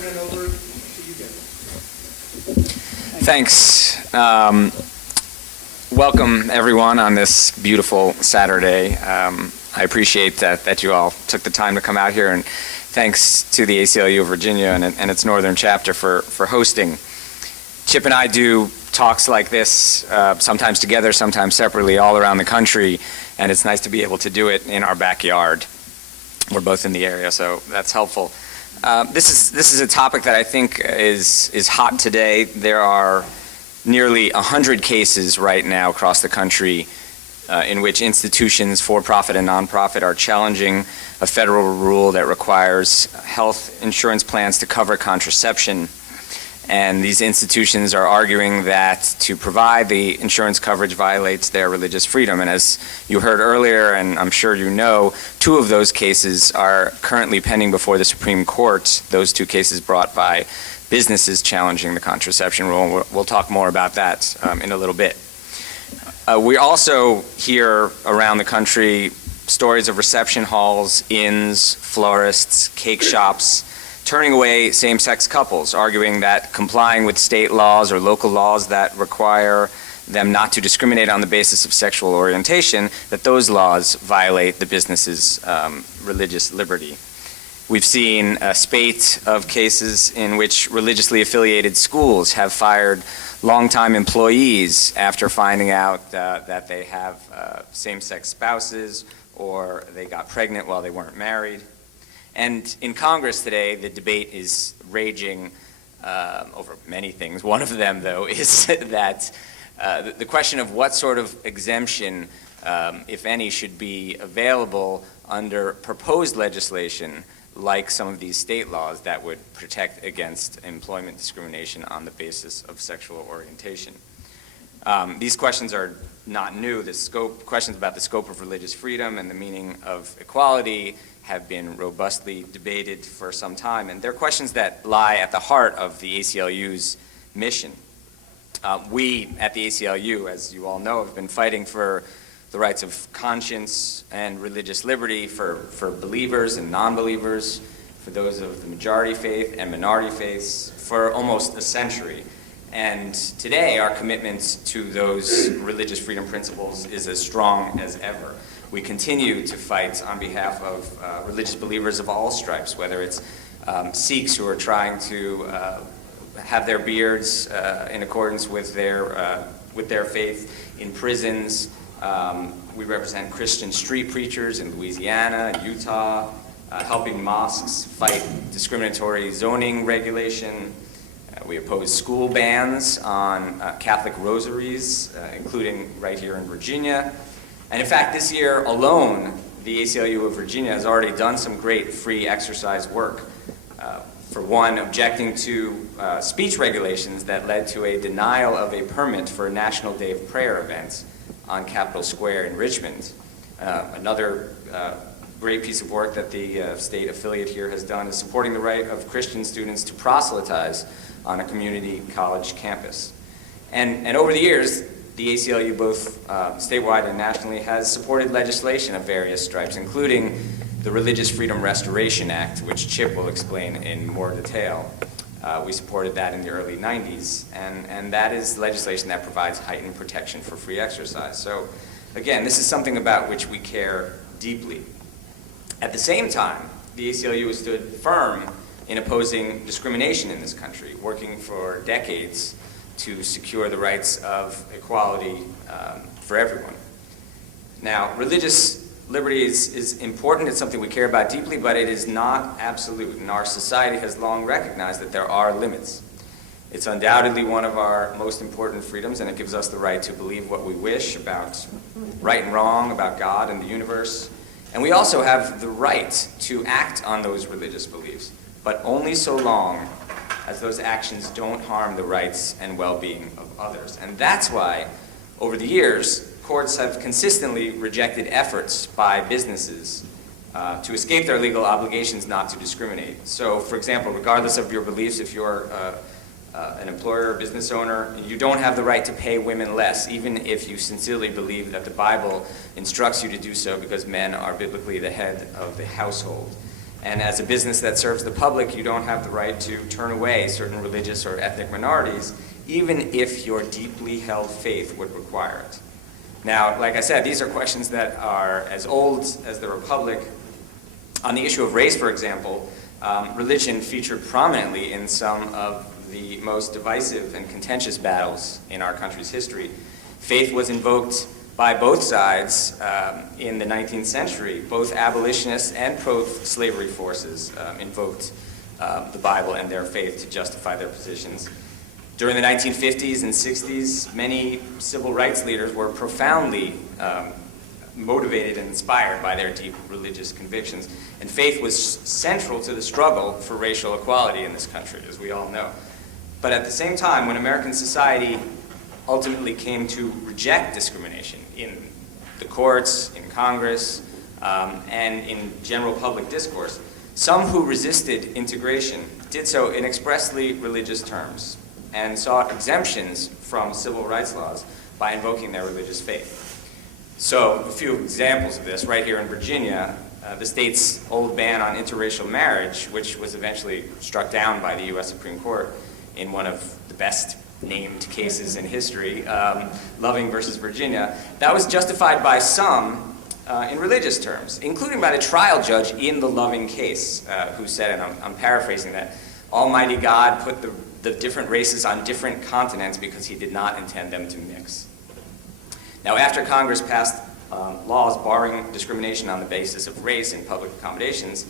turn it over to you guys. Thanks. Welcome, everyone, on this beautiful Saturday. I appreciate that you all took the time to come out here, and thanks to the ACLU of Virginia and its Northern chapter for hosting. Chip and I do talks like this, sometimes together, sometimes separately, all around the country, and it's nice to be able to do it in our backyard. We're both in the area, so that's helpful. This is a topic that I think is hot today. There are nearly 100 cases right now across the country in which institutions, for-profit and nonprofit, are challenging a federal rule that requires health insurance plans to cover contraception. And these institutions are arguing that to provide the insurance coverage violates their religious freedom. And as you heard earlier, and I'm sure you know, 2 of those cases are currently pending before the Supreme Court, those 2 cases brought by businesses challenging the contraception rule. And we'll talk more about that in a little bit. We also hear around the country stories of reception halls, inns, florists, cake shops, turning away same-sex couples, arguing that complying with state laws or local laws that require them not to discriminate on the basis of sexual orientation, that those laws violate the business's religious liberty. We've seen a spate of cases in which religiously affiliated schools have fired longtime employees after finding out that they have same-sex spouses or they got pregnant while they weren't married. And in Congress today, the debate is raging over many things. One of them, though, is that the question of what sort of exemption, if any, should be available under proposed legislation like some of these state laws that would protect against employment discrimination on the basis of sexual orientation. These questions are not new. Questions about the scope of religious freedom and the meaning of equality have been robustly debated for some time, and they're questions that lie at the heart of the ACLU's mission. We at the ACLU, as you all know, have been fighting for the rights of conscience and religious liberty for believers and non-believers, for those of the majority faith and minority faiths, for almost a century. And today, our commitment to those religious freedom principles is as strong as ever. We continue to fight on behalf of religious believers of all stripes, whether it's Sikhs who are trying to have their beards in accordance with their faith in prisons. We represent Christian street preachers in Louisiana and Utah, helping mosques fight discriminatory zoning regulation. We oppose school bans on Catholic rosaries, including right here in Virginia. And in fact, this year alone, the ACLU of Virginia has already done some great free exercise work. For one, objecting to speech regulations that led to a denial of a permit for a National Day of Prayer event on Capitol Square in Richmond. Another great piece of work that the state affiliate here has done is supporting the right of Christian students to proselytize on a community college campus. And over the years, the ACLU, both statewide and nationally, has supported legislation of various stripes, including the Religious Freedom Restoration Act, which Chip will explain in more detail. We supported that in the early 90s, and that is legislation that provides heightened protection for free exercise. So again, this is something about which we care deeply. At the same time, the ACLU has stood firm in opposing discrimination in this country, working for decades to secure the rights of equality for everyone. Now, religious liberty is important. It's something we care about deeply, but it is not absolute, and our society has long recognized that there are limits. It's undoubtedly one of our most important freedoms, and it gives us the right to believe what we wish about right and wrong, about God and the universe. And we also have the right to act on those religious beliefs, but only so long as those actions don't harm the rights and well-being of others. And that's why, over the years, courts have consistently rejected efforts by businesses to escape their legal obligations not to discriminate. So, for example, regardless of your beliefs, if you're an employer or business owner, you don't have the right to pay women less, even if you sincerely believe that the Bible instructs you to do so because men are biblically the head of the household. And as a business that serves the public, you don't have the right to turn away certain religious or ethnic minorities, even if your deeply held faith would require it. Now, like I said, these are questions that are as old as the Republic. On the issue of race, for example, religion featured prominently in some of the most divisive and contentious battles in our country's history. Faith was invoked by both sides in the 19th century. Both abolitionists and pro-slavery forces invoked the Bible and their faith to justify their positions. During the 1950s and 60s, many civil rights leaders were profoundly motivated and inspired by their deep religious convictions. And faith was central to the struggle for racial equality in this country, as we all know. But at the same time, when American society ultimately came to reject discrimination in the courts, in Congress, and in general public discourse, some who resisted integration did so in expressly religious terms and sought exemptions from civil rights laws by invoking their religious faith. So a few examples of this. Right here in Virginia, the state's old ban on interracial marriage, which was eventually struck down by the U.S. Supreme Court in one of the best named cases in history, Loving versus Virginia, that was justified by some in religious terms, including by the trial judge in the Loving case, who said, and I'm paraphrasing that, Almighty God put the different races on different continents because he did not intend them to mix. Now, after Congress passed laws barring discrimination on the basis of race in public accommodations,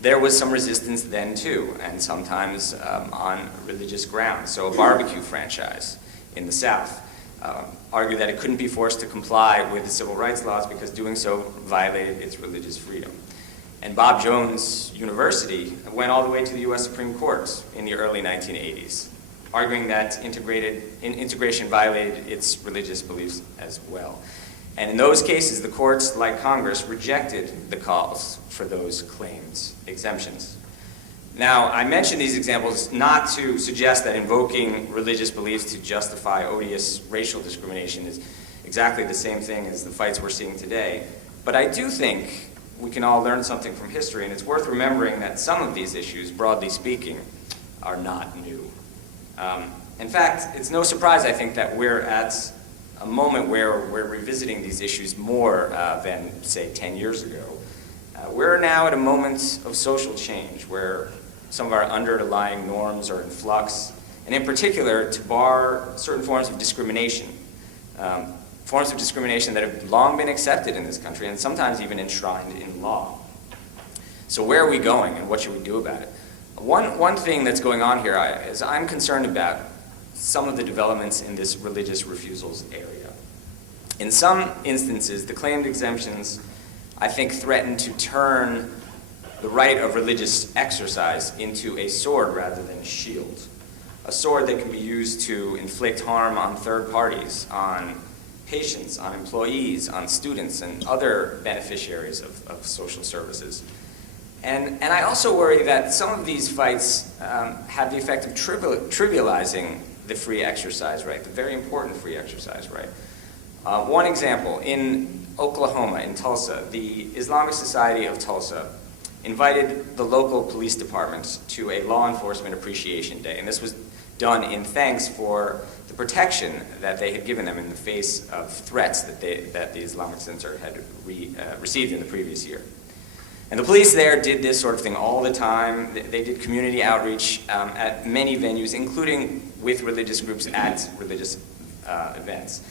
there was some resistance then too, and sometimes on religious grounds. So a barbecue franchise in the South argued that it couldn't be forced to comply with the civil rights laws because doing so violated its religious freedom. And Bob Jones University went all the way to the U.S. Supreme Court in the early 1980s, arguing that integration violated its religious beliefs as well. And in those cases, the courts, like Congress, rejected the calls for those claimed exemptions. Now, I mention these examples not to suggest that invoking religious beliefs to justify odious racial discrimination is exactly the same thing as the fights we're seeing today, but I do think we can all learn something from history, and it's worth remembering that some of these issues, broadly speaking, are not new. In fact, it's no surprise, I think, that we're at a moment where we're revisiting these issues more than, say, 10 years ago. We're now at a moment of social change where some of our underlying norms are in flux, and in particular, to bar certain forms of discrimination. Forms of discrimination that have long been accepted in this country and sometimes even enshrined in law. So where are we going and what should we do about it? One thing that's going on here is I'm concerned about some of the developments in this religious refusals area. In some instances, the claimed exemptions, I think, threaten to turn the right of religious exercise into a sword rather than a shield. A sword that can be used to inflict harm on third parties, on patients, on employees, on students, and other beneficiaries of social services. And I also worry that some of these fights have the effect of trivializing the free exercise right, the very important free exercise right. One example, in Oklahoma, in Tulsa, the Islamic Society of Tulsa invited the local police department to a law enforcement appreciation day, and this was done in thanks for the protection that they had given them in the face of threats that the Islamic Center had received in the previous year. And the police there did this sort of thing all the time. They did community outreach at many venues, including with religious groups at religious events.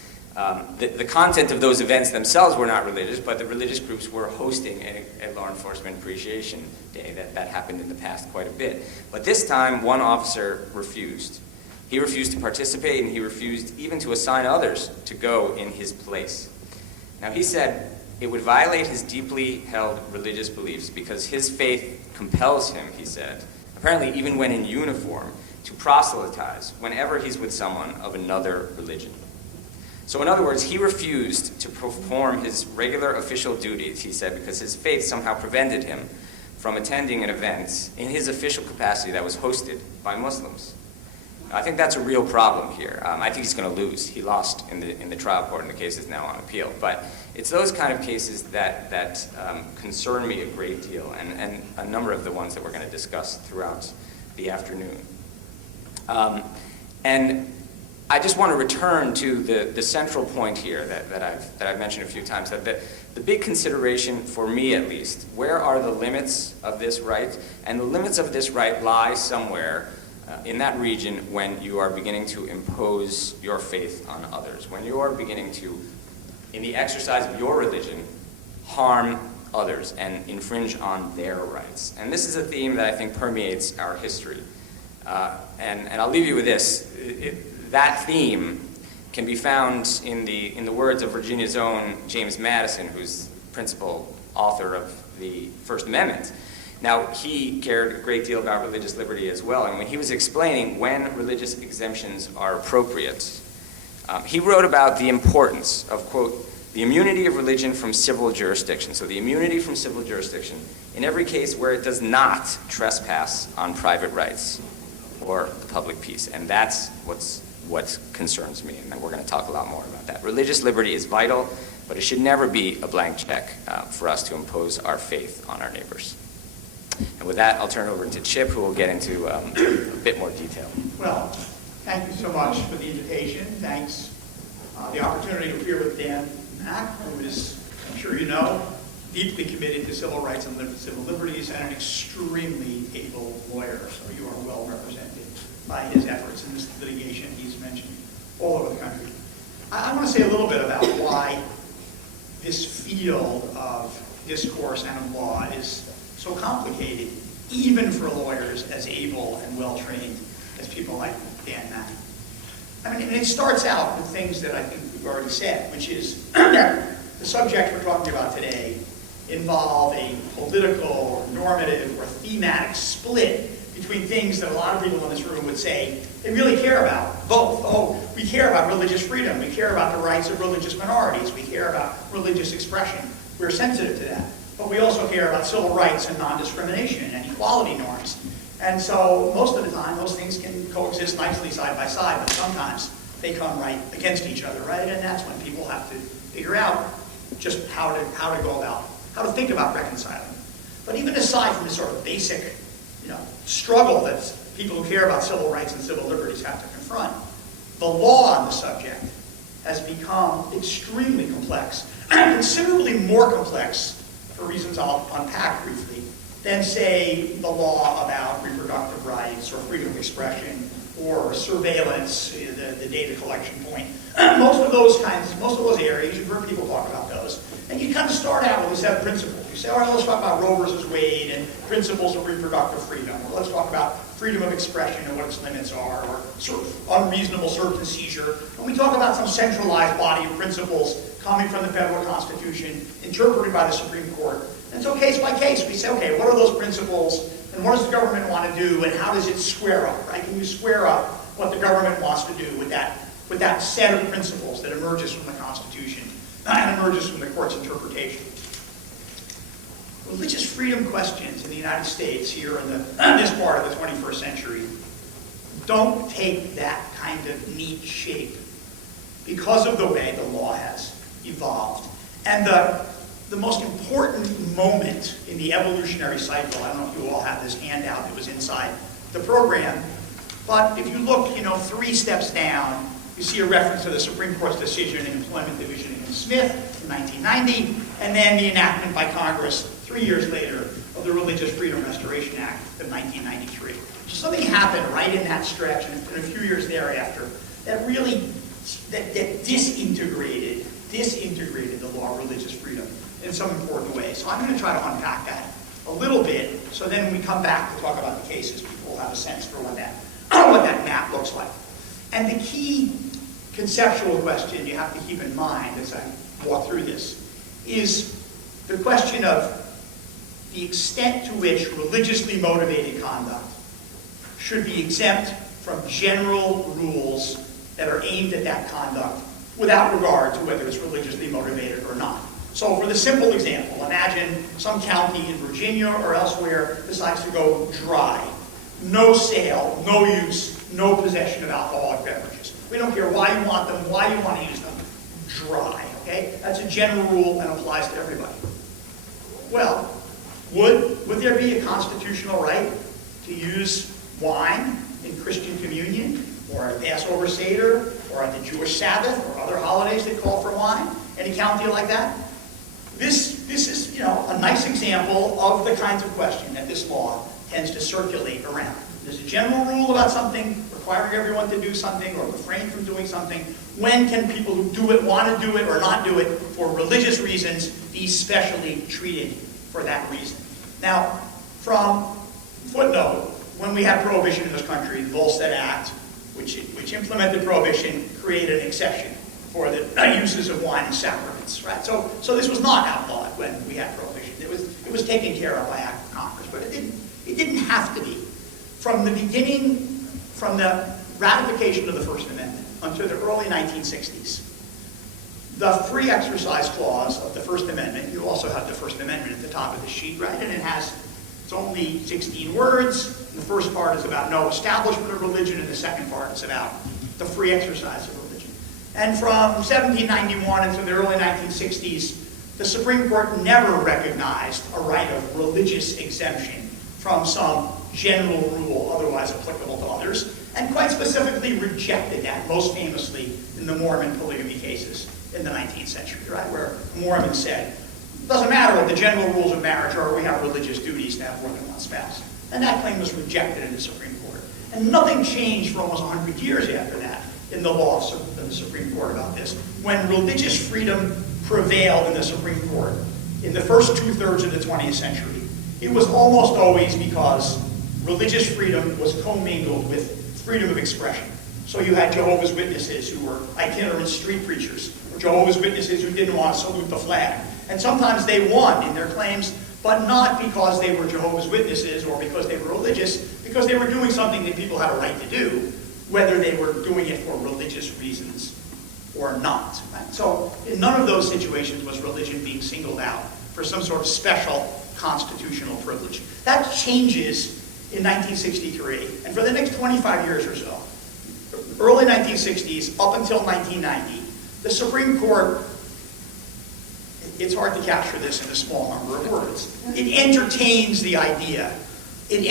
The content of those events themselves were not religious, but the religious groups were hosting a law enforcement appreciation day. That happened in the past quite a bit. But this time, one officer refused. He refused to participate, and he refused even to assign others to go in his place. Now, he said it would violate his deeply held religious beliefs because his faith compels him, he said, apparently even when in uniform, to proselytize whenever he's with someone of another religion. So in other words, he refused to perform his regular official duties, he said, because his faith somehow prevented him from attending an event in his official capacity that was hosted by Muslims. I think that's a real problem here. I think he's going to lose. He lost in the trial court, and the case is now on appeal. But it's those kind of cases that concern me a great deal, and a number of the ones that we're going to discuss throughout the afternoon. And I just want to return to the central point here that I've mentioned a few times, that the big consideration, for me at least, where are the limits of this right? And the limits of this right lie somewhere in that region when you are beginning to impose your faith on others, when you are beginning to, in the exercise of your religion, harm others and infringe on their rights. And this is a theme that I think permeates our history. And I'll leave you with this. That theme can be found in the words of Virginia's own James Madison, who's principal author of the First Amendment. Now, he cared a great deal about religious liberty as well, and when he was explaining when religious exemptions are appropriate, he wrote about the importance of, quote, the immunity of religion from civil jurisdiction. So the immunity from civil jurisdiction in every case where it does not trespass on private rights or the public peace. And that's what concerns me, and we're going to talk a lot more about that. Religious liberty is vital, but it should never be a blank check for us to impose our faith on our neighbors. And with that, I'll turn it over to Chip, who will get into a bit more detail. Well, thank you so much for the invitation. Thanks the opportunity to appear with Dan Mach, who is, I'm sure you know, deeply committed to civil rights and civil liberties, and an extremely able lawyer. So you are well represented by his efforts in this litigation he's mentioned all over the country. I want to say a little bit about why this field of discourse and of law is so complicated, even for lawyers as able and well-trained as people like Dan Mach. I mean, it starts out with things that I think we've already said, which is that the subject we're talking about today involve a political, or normative, or thematic split between things that a lot of people in this room would say they really care about. Both. Oh, we care about religious freedom. We care about the rights of religious minorities. We care about religious expression. We're sensitive to that. But we also care about civil rights and non-discrimination and equality norms. And so most of the time, those things can coexist nicely side by side, but sometimes they come right against each other, right? And that's when people have to figure out just how to go about, how to think about reconciling. But even aside from this sort of basic, struggle that people who care about civil rights and civil liberties have to confront, the law on the subject has become extremely complex, considerably more complex, for reasons I'll unpack briefly, than, say, the law about reproductive rights or freedom of expression or surveillance, the data collection point. Most of those areas, you've heard people talk about those. And you kind of start out with a set of principles. You say, all right, let's talk about Roe versus Wade and principles of reproductive freedom. Or let's talk about freedom of expression and what its limits are, or sort of unreasonable search and seizure. And we talk about some centralized body of principles coming from the federal Constitution, interpreted by the Supreme Court. And so case by case, we say, okay, what are those principles, and what does the government want to do, and how does it square up, right? Can you square up what the government wants to do with that set of principles that emerges from the Constitution and emerges from the court's interpretation? Religious freedom questions in the United States here in this part of the 21st century don't take that kind of neat shape because of the way the law has evolved. And the most important moment in the evolutionary cycle, I don't know if you all have this handout that was inside the program, but if you look, 3 steps down, you see a reference to the Supreme Court's decision in Employment Division in Smith in 1990, and then the enactment by Congress 3 years later of the Religious Freedom Restoration Act of 1993. So something happened right in that stretch and a few years thereafter that really that disintegrated the law of religious freedom in some important ways. So I'm going to try to unpack that a little bit, so then when we come back to talk about the cases, people will have a sense for what that map looks like. And the key conceptual question you have to keep in mind as I walk through this is the question of the extent to which religiously motivated conduct should be exempt from general rules that are aimed at that conduct without regard to whether it's religiously motivated or not. So for the simple example, imagine some county in Virginia or elsewhere decides to go dry no sale, no use, no possession of alcoholic beverages. We don't care why you want them, why you want to use them. Dry, okay? That's a general rule and applies to everybody. Well, would there be a constitutional right to use wine in Christian communion, or a Passover Seder, or on the Jewish Sabbath, or other holidays that call for wine? Any county like that? This is, a nice example of the kinds of question that this law tends to circulate around. There's a general rule about something, requiring everyone to do something or refrain from doing something. When can people who do it want to do it or not do it for religious reasons be specially treated for that reason? Now, from footnote, when we had prohibition in this country, the Volstead Act, which implemented prohibition, created an exception for the uses of wine and sacraments, right? So this was not outlawed when we had prohibition. It was taken care of by Act of Congress, but it didn't have to be. From the beginning, from the ratification of the First Amendment until the early 1960s, the free exercise clause of the First Amendment, you also have the First Amendment at the top of the sheet, right? And it's only 16 words. The first part is about no establishment of religion, and the second part is about the free exercise of religion. And from 1791 until the early 1960s, the Supreme Court never recognized a right of religious exemption from some general rule otherwise applicable to others, and quite specifically rejected that, most famously in the Mormon polygamy cases in the 19th century, right, where Mormons said, it doesn't matter what the general rules of marriage are, we have religious duties to have more than one spouse. And that claim was rejected in the Supreme Court. And nothing changed for almost 100 years after that in the law of the Supreme Court about this. When religious freedom prevailed in the Supreme Court in the first two-thirds of the 20th century, it was almost always because religious freedom was commingled with freedom of expression. So you had Jehovah's Witnesses who were itinerant street preachers, or Jehovah's Witnesses who didn't want to salute the flag. And sometimes they won in their claims, but not because they were Jehovah's Witnesses or because they were religious, because they were doing something that people had a right to do, whether they were doing it for religious reasons or not. Right? So in none of those situations was religion being singled out for some sort of special constitutional privilege. That changes in 1963, and for the next 25 years or so, early 1960s up until 1990, the Supreme Court, it's hard to capture this in a small number of words, it entertains the idea in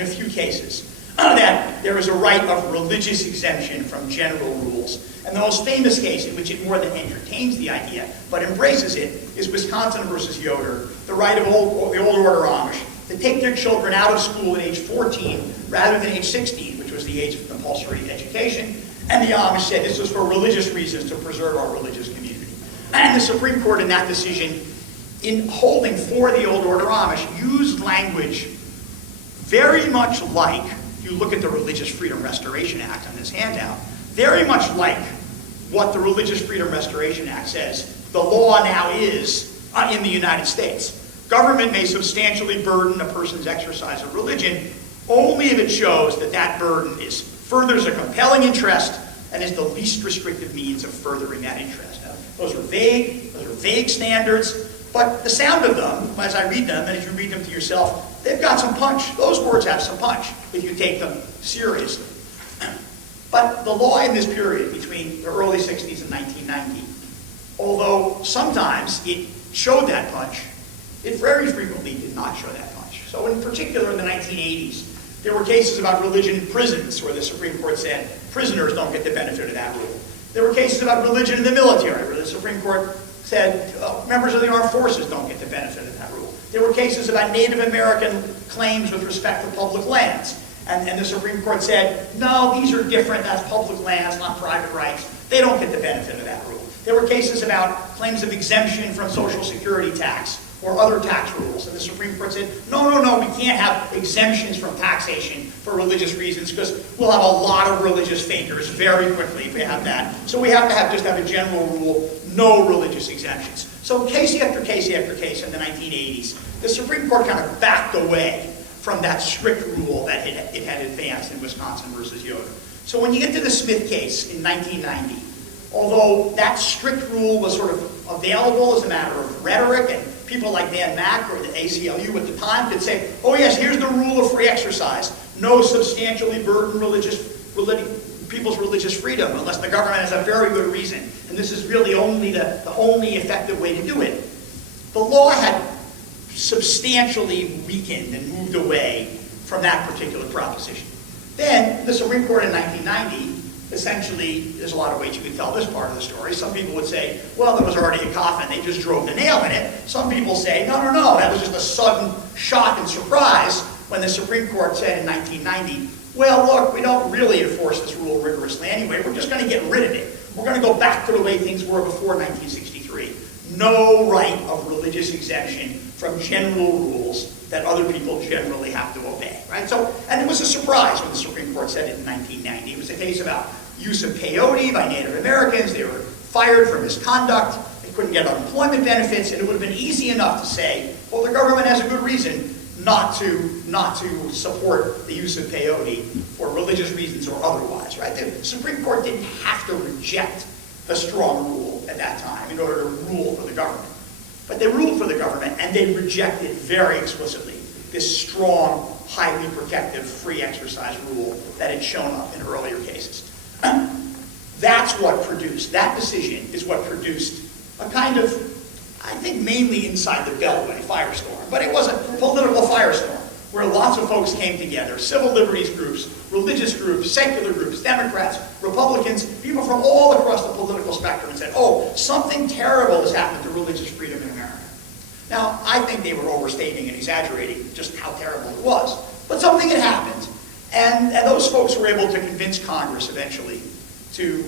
a few cases that there is a right of religious exemption from general rules. And the most famous case in which it more than entertains the idea, but embraces it, is Wisconsin versus Yoder, the right of the old order Amish to take their children out of school at age 14 rather than age 16, which was the age of compulsory education. And the Amish said this was for religious reasons, to preserve our religious community. And the Supreme Court in that decision, in holding for the old order Amish, used language very much like, if you look at the Religious Freedom Restoration Act on this handout, very much like what the Religious Freedom Restoration Act says the law now is in the United States. Government may substantially burden a person's exercise of religion only if it shows that that burden furthers a compelling interest and is the least restrictive means of furthering that interest. Now, those are vague standards, but the sound of them, as I read them, and as you read them to yourself, they've got some punch. Those words have some punch if you take them seriously. But the law in this period between the early 60s and 1990, although sometimes it showed that punch, it very frequently did not show that punch. So in particular in the 1980s, there were cases about religion in prisons where the Supreme Court said prisoners don't get the benefit of that rule. There were cases about religion in the military where the Supreme Court said members of the armed forces don't get the benefit of that rule. There were cases about Native American claims with respect to public lands. And the Supreme Court said, no, these are different, that's public lands, not private rights. They don't get the benefit of that rule. There were cases about claims of exemption from Social Security tax or other tax rules. And the Supreme Court said, no, we can't have exemptions from taxation for religious reasons because we'll have a lot of religious fakers very quickly if we have that. So we have to just have a general rule, no religious exemptions. So case after case after case in the 1980s, the Supreme Court kind of backed away from that strict rule that it had advanced in Wisconsin versus Yoder. So when you get to the Smith case in 1990, although that strict rule was sort of available as a matter of rhetoric and people like Dan Mach or the ACLU at the time could say, oh yes, here's the rule of free exercise. No substantially burden people's religious freedom unless the government has a very good reason. And this is really only the only effective way to do it. The law had substantially weakened and moved away from that particular proposition. Then the Supreme Court in 1990, essentially, there's a lot of ways you could tell this part of the story. Some people would say, well, there was already a coffin, they just drove the nail in it. Some people say, no, that was just a sudden shock and surprise when the Supreme Court said in 1990, well, look, we don't really enforce this rule rigorously anyway. We're just going to get rid of it. We're going to go back to the way things were before 1963. No right of religious exemption from general rules that other people generally have to obey, right? So, and it was a surprise when the Supreme Court said it in 1990. It was a case about use of peyote by Native Americans. They were fired for misconduct. They couldn't get unemployment benefits, and it would have been easy enough to say, well, the government has a good reason not to support the use of peyote for religious reasons or otherwise, right? The Supreme Court didn't have to reject a strong rule at that time in order to rule for the government. But they ruled for the government, and they rejected very explicitly this strong, highly protective free exercise rule that had shown up in earlier cases. That's what produced, that decision is what produced a kind of, I think mainly inside the Beltway firestorm, but it was a political firestorm where lots of folks came together, civil liberties groups, religious groups, secular groups, Democrats, Republicans, people from all across the political spectrum, and said, oh, something terrible has happened to religious freedom in America. Now, I think they were overstating and exaggerating just how terrible it was, but something had happened, and those folks were able to convince Congress eventually to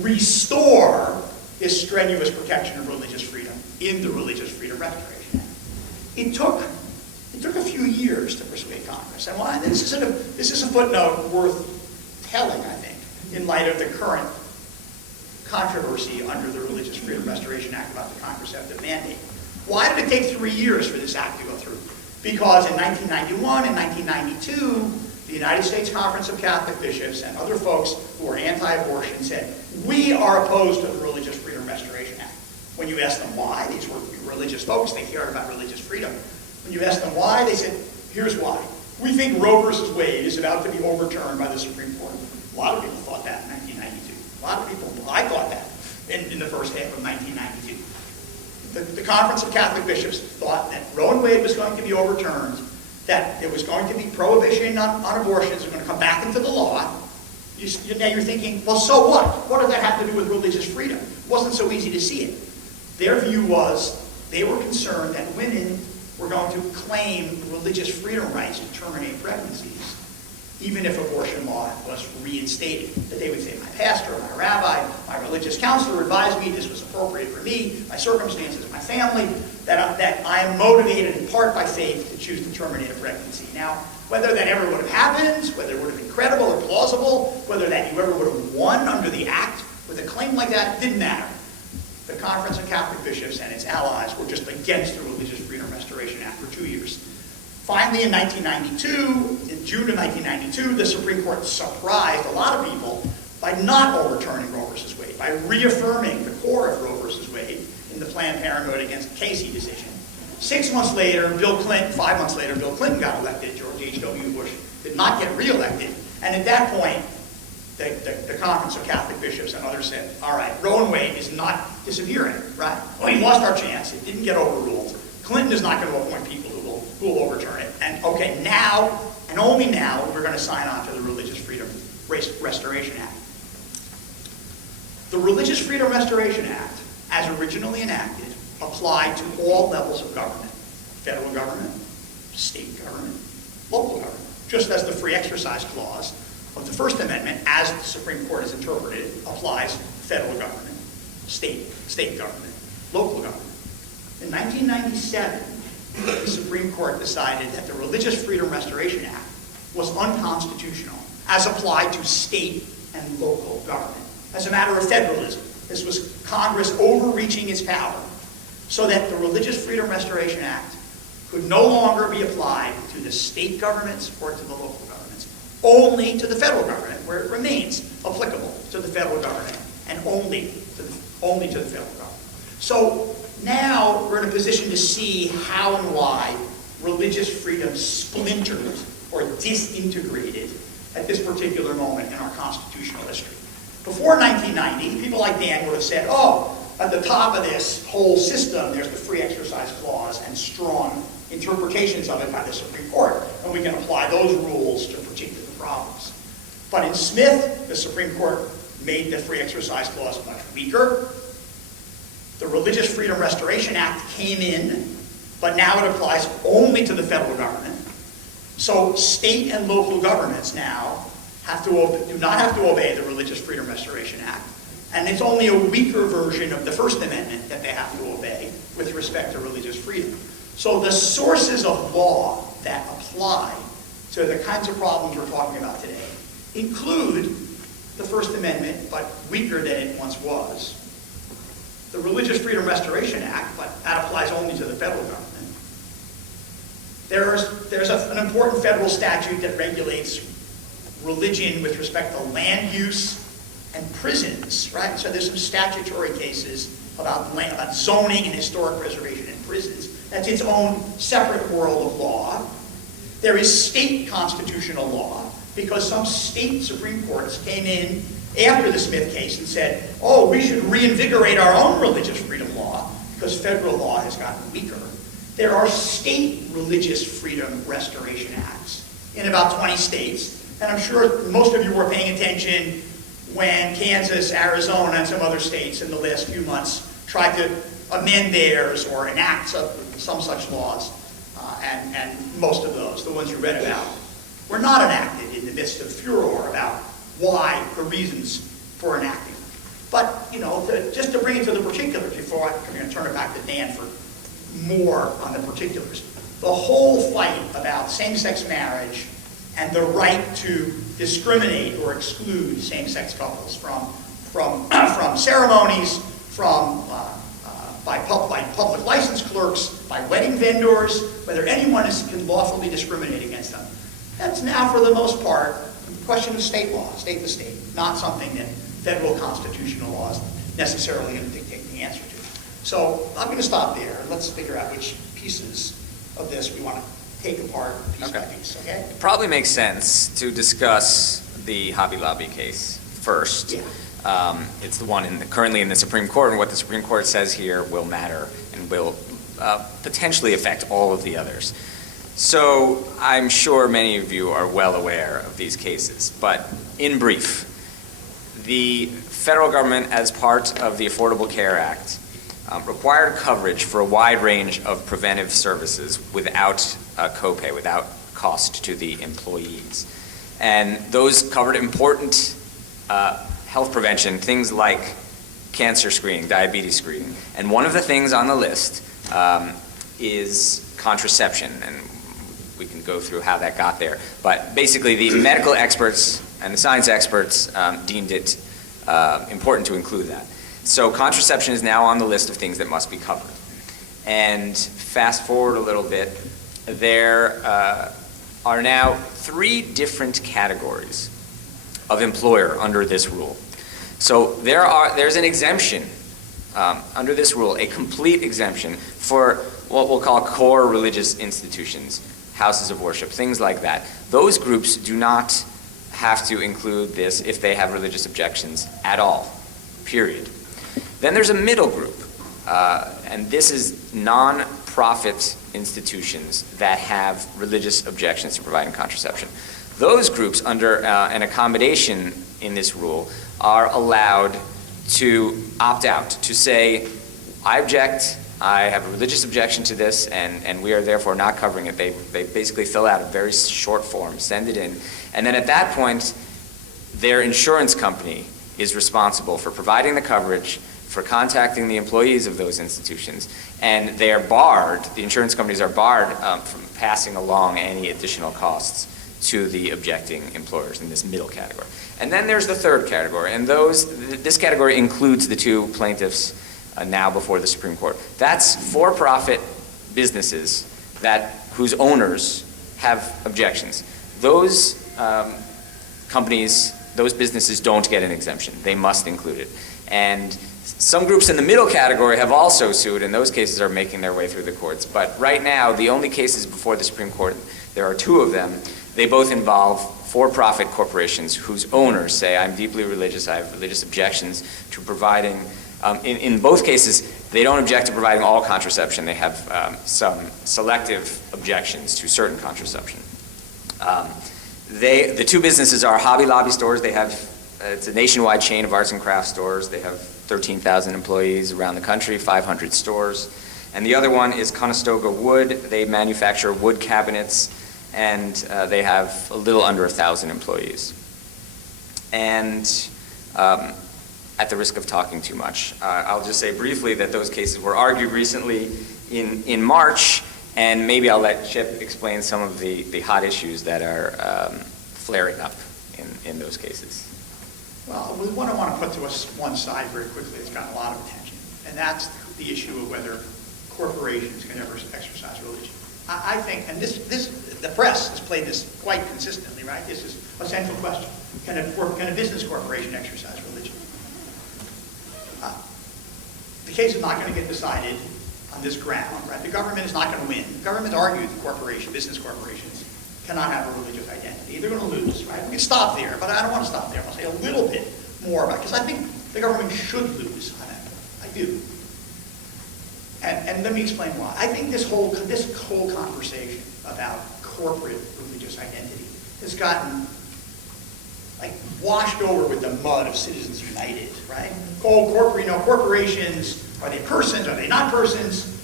restore this strenuous protection of religious freedom in the Religious Freedom Restoration Act. It took a few years to persuade Congress, and this is a footnote worth telling, I think, in light of the current controversy under the Religious Freedom Restoration Act about the contraceptive mandate. Why did it take 3 years for this act to go through? Because in 1991 and 1992, the United States Conference of Catholic Bishops and other folks who were anti-abortion said, we are opposed to the Religious Freedom Restoration Act. When you ask them why, these were religious folks, they cared about religious freedom. When you ask them why, they said, here's why. We think Roe versus Wade is about to be overturned by the Supreme Court. A lot of people thought that in 1992. A lot of people, I thought that in the first half of 1992. The Conference of Catholic Bishops thought that Roe and Wade was going to be overturned, that there was going to be prohibition on abortions, was going to come back into the law. Now you're thinking, well, so what? What does that have to do with religious freedom? It wasn't so easy to see it. Their view was they were concerned that women were going to claim religious freedom rights to terminate pregnancies, even if abortion law was reinstated. That they would say, my pastor, my rabbi, my religious counselor advised me this was appropriate for me, my circumstances, my family, that I am motivated in part by faith to choose to terminate a pregnancy. Now, whether that ever would have happened, whether it would have been credible or plausible, whether that you ever would have won under the act with a claim like that, didn't matter. The Conference of Catholic Bishops and its allies were just against the Religious Freedom Restoration Act for 2 years. Finally, in 1992, in June of 1992, the Supreme Court surprised a lot of people by not overturning Roe v. Wade, by reaffirming the core of Roe v. Wade in the Planned Parenthood against Casey decision. 5 months later, Bill Clinton got elected. George H.W. Bush did not get reelected. And at that point, the Conference of Catholic Bishops and others said, all right, Roe and Wade is not disappearing, right? Well, we lost our chance. It didn't get overruled. Clinton is not going to appoint people who will overturn it. And okay, now, and only now, we're going to sign on to the Religious Freedom Restoration Act. The Religious Freedom Restoration Act, as originally enacted, applied to all levels of government. Federal government, state government, local government. Just as the Free Exercise Clause of the First Amendment, as the Supreme Court has interpreted it, applies to federal government, state government, local government. In 1997, the Supreme Court decided that the Religious Freedom Restoration Act was unconstitutional as applied to state and local government. As a matter of federalism, this was Congress overreaching its power so that the Religious Freedom Restoration Act could no longer be applied to the state governments or to the local governments, only to the federal government, where it remains applicable to the federal government, and only to the federal government. So now we're in a position to see how and why religious freedom splintered or disintegrated at this particular moment in our constitutional history. Before 1990, people like Dan would have said, oh, at the top of this whole system, there's the free exercise clause and strong interpretations of it by the Supreme Court, and we can apply those rules to particular problems. But in Smith, the Supreme Court made the free exercise clause much weaker. The Religious Freedom Restoration Act came in, but now it applies only to the federal government. So state and local governments now do not have to obey the Religious Freedom Restoration Act. And it's only a weaker version of the First Amendment that they have to obey with respect to religious freedom. So the sources of law that apply to the kinds of problems we're talking about today include the First Amendment, but weaker than it once was. The Religious Freedom Restoration Act, but that applies only to the federal government. There's an important federal statute that regulates religion with respect to land use and prisons, right? So there's some statutory cases about zoning and historic preservation in prisons. That's its own separate world of law. There is state constitutional law, because some state Supreme Courts came in after the Smith case and said, oh, we should reinvigorate our own religious freedom law, because federal law has gotten weaker. There are state religious freedom restoration acts in about 20 states, and I'm sure most of you were paying attention when Kansas, Arizona, and some other states in the last few months tried to amend theirs or enact some such laws, and most of those, the ones you read about, were not enacted in the midst of furor about why, the reasons for enacting them. But, you know, just to bring it to the particulars before I'm going to turn it back to Dan for more on the particulars. The whole fight about same-sex marriage and the right to discriminate or exclude same-sex couples from ceremonies, by public license clerks, by wedding vendors, whether anyone can lawfully discriminate against them. That's now, for the most part, a question of state law, state to state, not something that federal constitutional law is necessarily going to dictate the answer to. So I'm going to stop there, and let's figure out which pieces of this we want to take apart piece by piece, okay? It probably makes sense to discuss the Hobby Lobby case first. Yeah. It's the one currently in the Supreme Court, and what the Supreme Court says here will matter and will potentially affect all of the others. So I'm sure many of you are well aware of these cases, but in brief, the federal government, as part of the Affordable Care Act, required coverage for a wide range of preventive services without copay, without cost to the employees. And those covered important health prevention, things like cancer screening, diabetes screening. And one of the things on the list is contraception, and we can go through how that got there. But basically, the medical experts and the science experts deemed it important to include that. So contraception is now on the list of things that must be covered. And fast forward a little bit, there are now 3 different categories of employer under this rule. So there's an exemption under this rule, a complete exemption for what we'll call core religious institutions, houses of worship, things like that. Those groups do not have to include this if they have religious objections at all, period. Then there's a middle group, and this is non-profit institutions that have religious objections to providing contraception. Those groups, under an accommodation in this rule, are allowed to opt out, to say, I object, I have a religious objection to this, and we are therefore not covering it. They basically fill out a very short form, send it in, and then at that point, their insurance company is responsible for providing the coverage, for contacting the employees of those institutions, and they are barred, the insurance companies are barred from passing along any additional costs to the objecting employers in this middle category. And then there's the third category, and this category includes the 2 plaintiffs now before the Supreme Court. That's for-profit businesses whose owners have objections. Those companies, those businesses don't get an exemption. They must include it. And Some groups in the middle category have also sued, and those cases are making their way through the courts. But right now, the only cases before the Supreme Court, there are two of them. They both involve for-profit corporations whose owners say, I'm deeply religious, I have religious objections to providing, in both cases, they don't object to providing all contraception. They have some selective objections to certain contraception. The two businesses are Hobby Lobby stores. They have, it's a nationwide chain of arts and crafts stores. They have 13,000 employees around the country, 500 stores. And the other one is Conestoga Wood. They manufacture wood cabinets, and they have a little under 1,000 employees. And at the risk of talking too much, I'll just say briefly that those cases were argued recently in March, and maybe I'll let Chip explain some of the hot issues that are flaring up in those cases. Well, one I want to put to us one side very quickly that's gotten a lot of attention, and that's the issue of whether corporations can ever exercise religion. I think, and the press has played this quite consistently, right? This is a central question. Can a business corporation exercise religion? The case is not going to get decided on this ground, right? The government is not going to win. The government argued that business corporations cannot have a religious identity. They're going to lose, right? We can stop there, but I don't want to stop there. I want to say a little bit more about it, because I think the government should lose on that. I do. And let me explain why. I think this whole conversation about corporate religious identity has gotten like washed over with the mud of Citizens United, right? Corporations, are they persons? Are they not persons?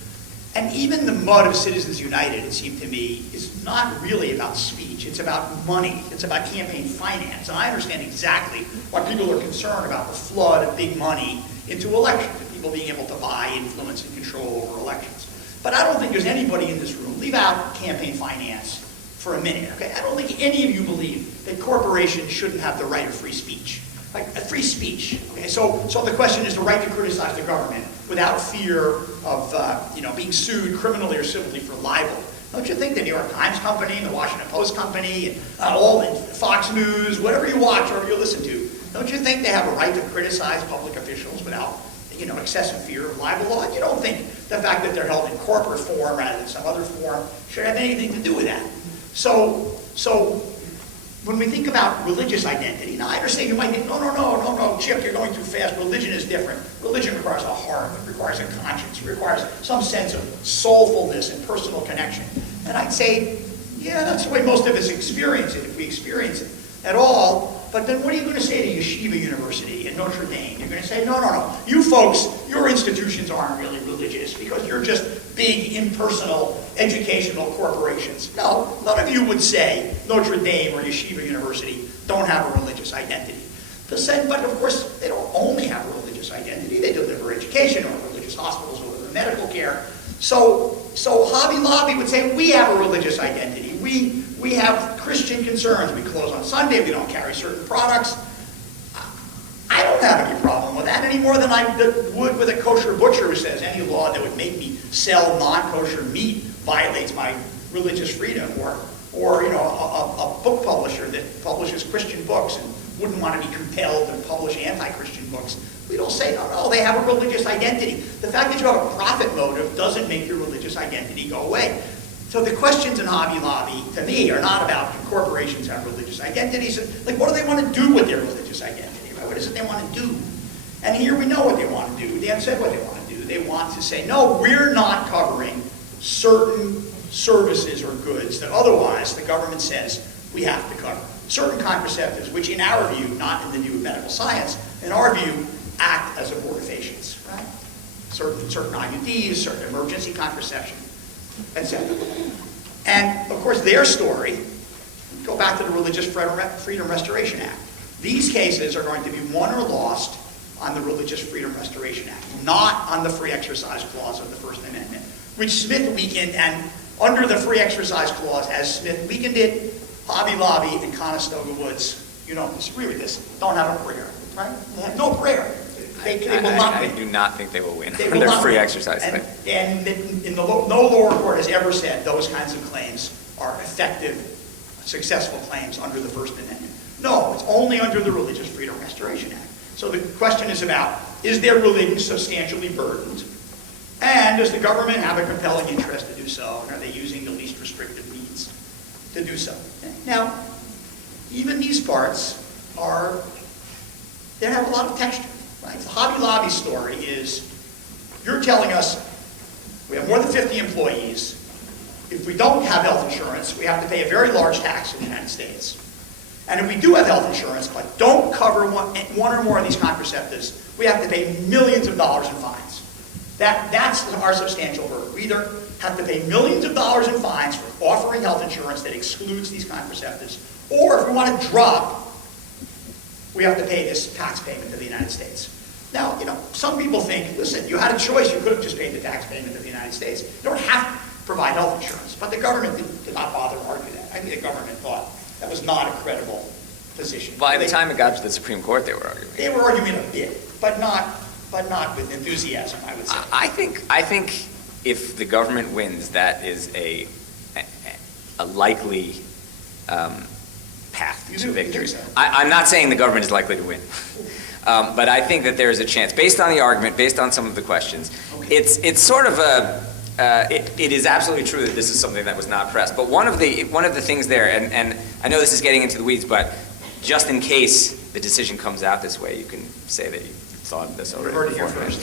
And even the mud of Citizens United, it seemed to me, is not really about speech. It's about money. It's about campaign finance. And I understand exactly why people are concerned about the flood of big money into elections, and people being able to buy, influence, and control over elections. But I don't think there's anybody in this room, leave out campaign finance for a minute, okay? I don't think any of you believe that corporations shouldn't have the right of free speech. Like free speech, okay? So the question is the right to criticize the government without fear of being sued criminally or civilly for libel. Don't you think the New York Times Company, and the Washington Post Company, and all the Fox News, whatever you watch, whatever you listen to, don't you think they have a right to criticize public officials without excessive fear of libel law? You don't think the fact that they're held in corporate form rather than some other form should have anything to do with that. So when we think about religious identity, now I understand you might think, no, Chip, you're going too fast. Religion is different. Religion requires a heart, it requires a conscience, it requires some sense of soulfulness and personal connection. And I'd say, yeah, that's the way most of us experience it, if we experience it at all. But then what are you going to say to Yeshiva University and Notre Dame? You're going to say, no. You folks, your institutions aren't really religious because you're just big, impersonal, educational corporations. No, none of you would say Notre Dame or Yeshiva University don't have a religious identity. But of course, they don't only have a religious identity. They deliver education or religious hospitals or deliver medical care. So Hobby Lobby would say, we have a religious identity. We have Christian concerns. We close on Sunday. We don't carry certain products. I don't have any problem with that any more than I would with a kosher butcher who says any law that would make me sell non-kosher meat violates my religious freedom, or a book publisher that publishes Christian books and wouldn't want to be compelled to publish anti-Christian books. We don't say, no, they have a religious identity. The fact that you have a profit motive doesn't make your religious identity go away. So the questions in Hobby Lobby, to me, are not about do corporations have religious identities. Like, what do they want to do with their religious identity? Right? What is it they want to do? And here we know what they want to do. They have said what they want to do. They want to say, no, we're not covering certain services or goods that otherwise the government says we have to cover. Certain contraceptives, which in our view, not in the view of medical science, in our view, act as abortifacients, right? Certain IUDs, certain emergency contraception, etc. And of course, their story, go back to the Religious Freedom Restoration Act. These cases are going to be won or lost on the Religious Freedom Restoration Act, not on the Free Exercise Clause of the First Amendment, which Smith weakened, and under the Free Exercise Clause, as Smith weakened it, Hobby Lobby and Conestoga Woods, you don't disagree with this, don't have a prayer, right? They have no prayer. They will not win. I do not think they will win They on will their not free win. exercise thing. And no lower court has ever said those kinds of claims are effective, successful claims under the First Amendment. No, it's only under the Religious Freedom Restoration Act. So the question is about is their religion substantially burdened? And does the government have a compelling interest to do so? And are they using the least restrictive means to do so? Now, even these parts they have a lot of texture. Right? The Hobby Lobby story is, you're telling us we have more than 50 employees. If we don't have health insurance, we have to pay a very large tax in the United States. And if we do have health insurance, but don't cover one or more of these contraceptives, we have to pay millions of dollars in fines. That's our substantial burden. We either have to pay millions of dollars in fines for offering health insurance that excludes these contraceptives, or if we want to drop, we have to pay this tax payment to the United States. Now, some people think, listen, you had a choice. You could have just paid the tax payment to the United States. You don't have to provide health insurance. But the government did not bother to argue that. I think the government thought that was not a credible position. By the time it got to the Supreme Court, they were arguing. They were arguing a bit, but not with enthusiasm, I would say. I think if the government wins, that is a likely path to victory. So? I'm not saying the government is likely to win, but I think that there is a chance, based on the argument, based on some of the questions. Okay. It's sort of it is absolutely true that this is something that was not pressed. But one of the things there, and I know this is getting into the weeds, but just in case the decision comes out this way, you can say that you thought of this already. Heard it here first.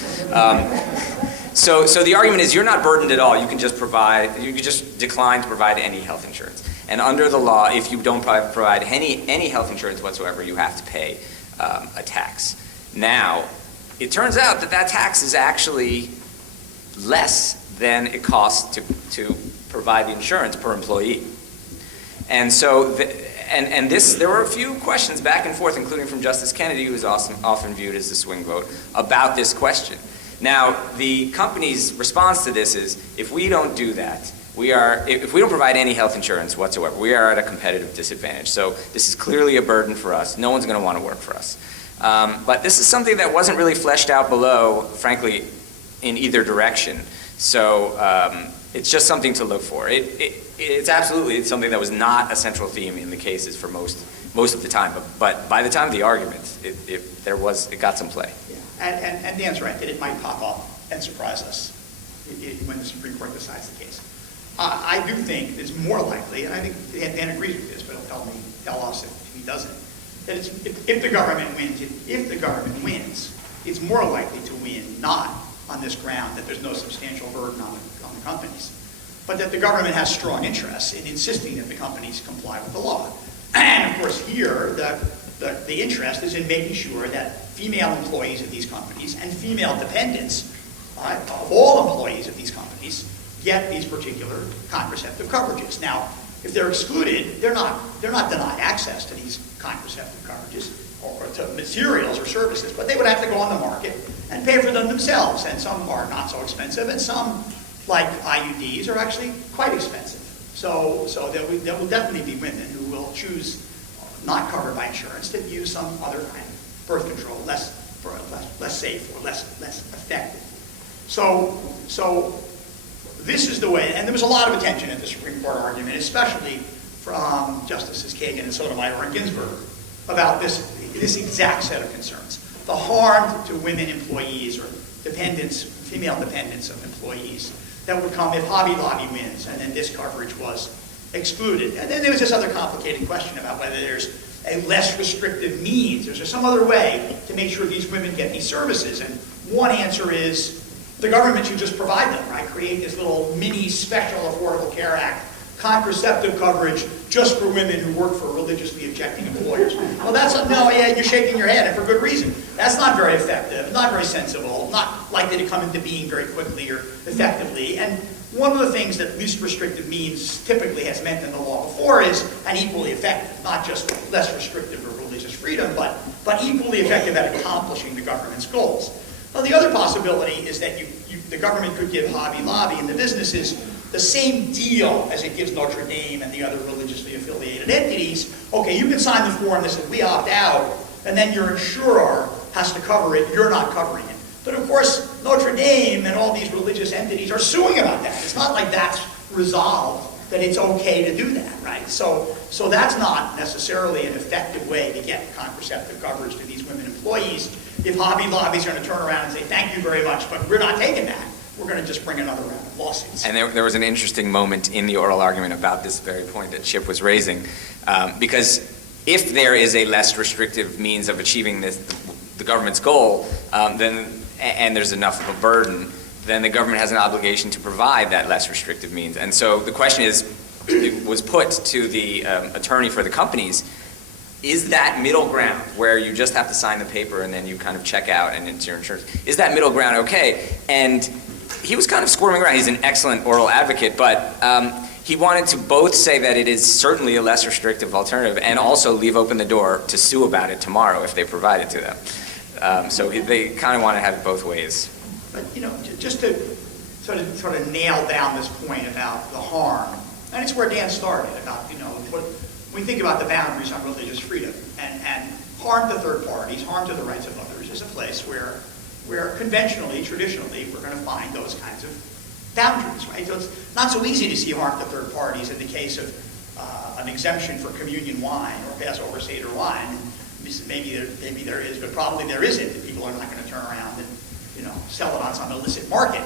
So the argument is you're not burdened at all. You can just decline to provide any health insurance. And under the law, if you don't provide any health insurance whatsoever, you have to pay a tax. Now, it turns out that there is actually less than it costs to provide the insurance per employee. And so, there were a few questions back and forth, including from Justice Kennedy, who is often viewed as the swing vote, about this question. Now, the company's response to this is, if we don't do that, if we don't provide any health insurance whatsoever, we are at a competitive disadvantage. So this is clearly a burden for us. No one's going to want to work for us. But this is something that wasn't really fleshed out below, frankly, in either direction. So it's just something to look for. It's absolutely something that was not a central theme in the cases for most of the time. But by the time of the argument, it got some play. Yeah. And Dan's right that it might pop up and surprise us when the Supreme Court decides the case. I do think it's more likely, and I think Dan agrees with this, but he'll tell us if he doesn't, that if the government wins, it's more likely to win not on this ground that there's no substantial burden on the companies, but that the government has strong interests in insisting that the companies comply with the law. And of course here, the interest is in making sure that female employees of these companies and female dependents of all employees of these companies get these particular contraceptive coverages. Now, if they're excluded, they're not denied access to these contraceptive coverages or to materials or services, but they would have to go on the market and pay for them themselves. And some are not so expensive, and some, like IUDs, are actually quite expensive. So there will definitely be women who will choose, not covered by insurance, to use some other kind of birth control, less safe or less effective. So this is the way, and there was a lot of attention at the Supreme Court argument, especially from Justices Kagan and Sotomayor and Ginsburg, about this exact set of concerns. The harm to women employees or dependents, female dependents of employees, that would come if Hobby Lobby wins and then this coverage was excluded. And then there was this other complicated question about whether there's a less restrictive means. Is there some other way to make sure these women get these services? And one answer is the government should just provide them, right? Create this little mini special Affordable Care Act contraceptive coverage just for women who work for religiously objecting employers. Well, you're shaking your head, and for good reason. That's not very effective, not very sensible, not likely to come into being very quickly or effectively. And one of the things that least restrictive means typically has meant in the law before is an equally effective, not just less restrictive for religious freedom, but equally effective at accomplishing the government's goals. Well, the other possibility is that the government could give Hobby Lobby and the businesses the same deal as it gives Notre Dame and the other religiously affiliated entities. Okay, you can sign the form that says we opt out, and then your insurer has to cover it, you're not covering it. But of course, Notre Dame and all these religious entities are suing about that. It's not like that's resolved that it's okay to do that, right? So that's not necessarily an effective way to get contraceptive coverage to these women employees. If Hobby Lobby's going to turn around and say, thank you very much, but we're not taking that, we're going to just bring another round of lawsuits. And there was an interesting moment in the oral argument about this very point that Chip was raising, because if there is a less restrictive means of achieving the government's goal, and there's enough of a burden, then the government has an obligation to provide that less restrictive means. And so the question it was put to the attorney for the companies, is that middle ground where you just have to sign the paper and then you kind of check out and it's your insurance, is that middle ground okay? And he was kind of squirming around. He's an excellent oral advocate, but he wanted to both say that it is certainly a less restrictive alternative and also leave open the door to sue about it tomorrow if they provide it to them. So they kind of want to have it both ways. But, just to sort of nail down this point about the harm, and it's where Dan started, about, when we think about the boundaries on religious freedom, and harm to third parties, harm to the rights of others, is a place where conventionally, traditionally, we're going to find those kinds of boundaries, right? So it's not so easy to see harm to third parties in the case of an exemption for communion wine or Passover Seder wine. Maybe there is, but probably there isn't, and people are not going to turn around and sell it on some illicit market.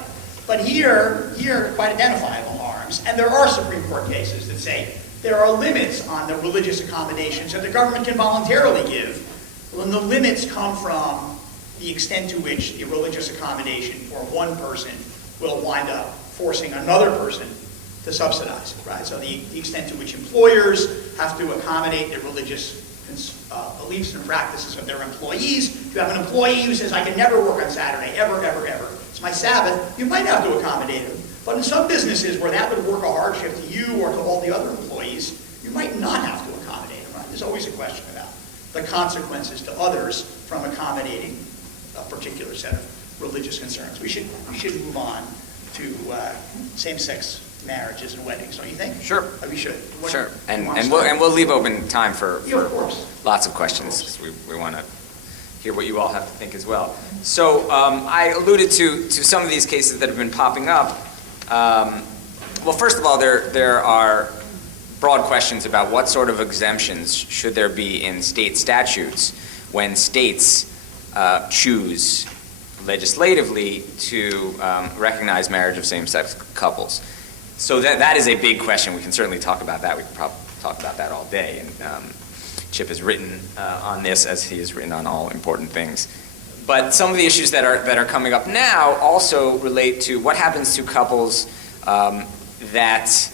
But here are quite identifiable harms, and there are Supreme Court cases that say there are limits on the religious accommodations that the government can voluntarily give. When the limits come from the extent to which the religious accommodation for one person will wind up forcing another person to subsidize it, right? So the extent to which employers have to accommodate the religious beliefs and practices of their employees. If you have an employee who says, I can never work on Saturday, ever, ever, ever, it's my Sabbath, you might have to accommodate him. But in some businesses where that would work a hardship to you or to all the other employees, you might not have to accommodate him, right? There's always a question about the consequences to others from accommodating a particular set of religious concerns. We should move on to same-sex marriages and weddings, don't you think? Sure. We should. Sure. And we'll leave open time for of course. Lots of questions, because we want to hear what you all have to think as well. So I alluded to some of these cases that have been popping up. Well, first of all, there are broad questions about what sort of exemptions should there be in state statutes when states choose legislatively to recognize marriage of same-sex couples. So that is a big question. We can certainly talk about that. We could probably talk about that all day. And Chip has written on this, as he has written on all important things. But some of the issues that are coming up now also relate to what happens to couples that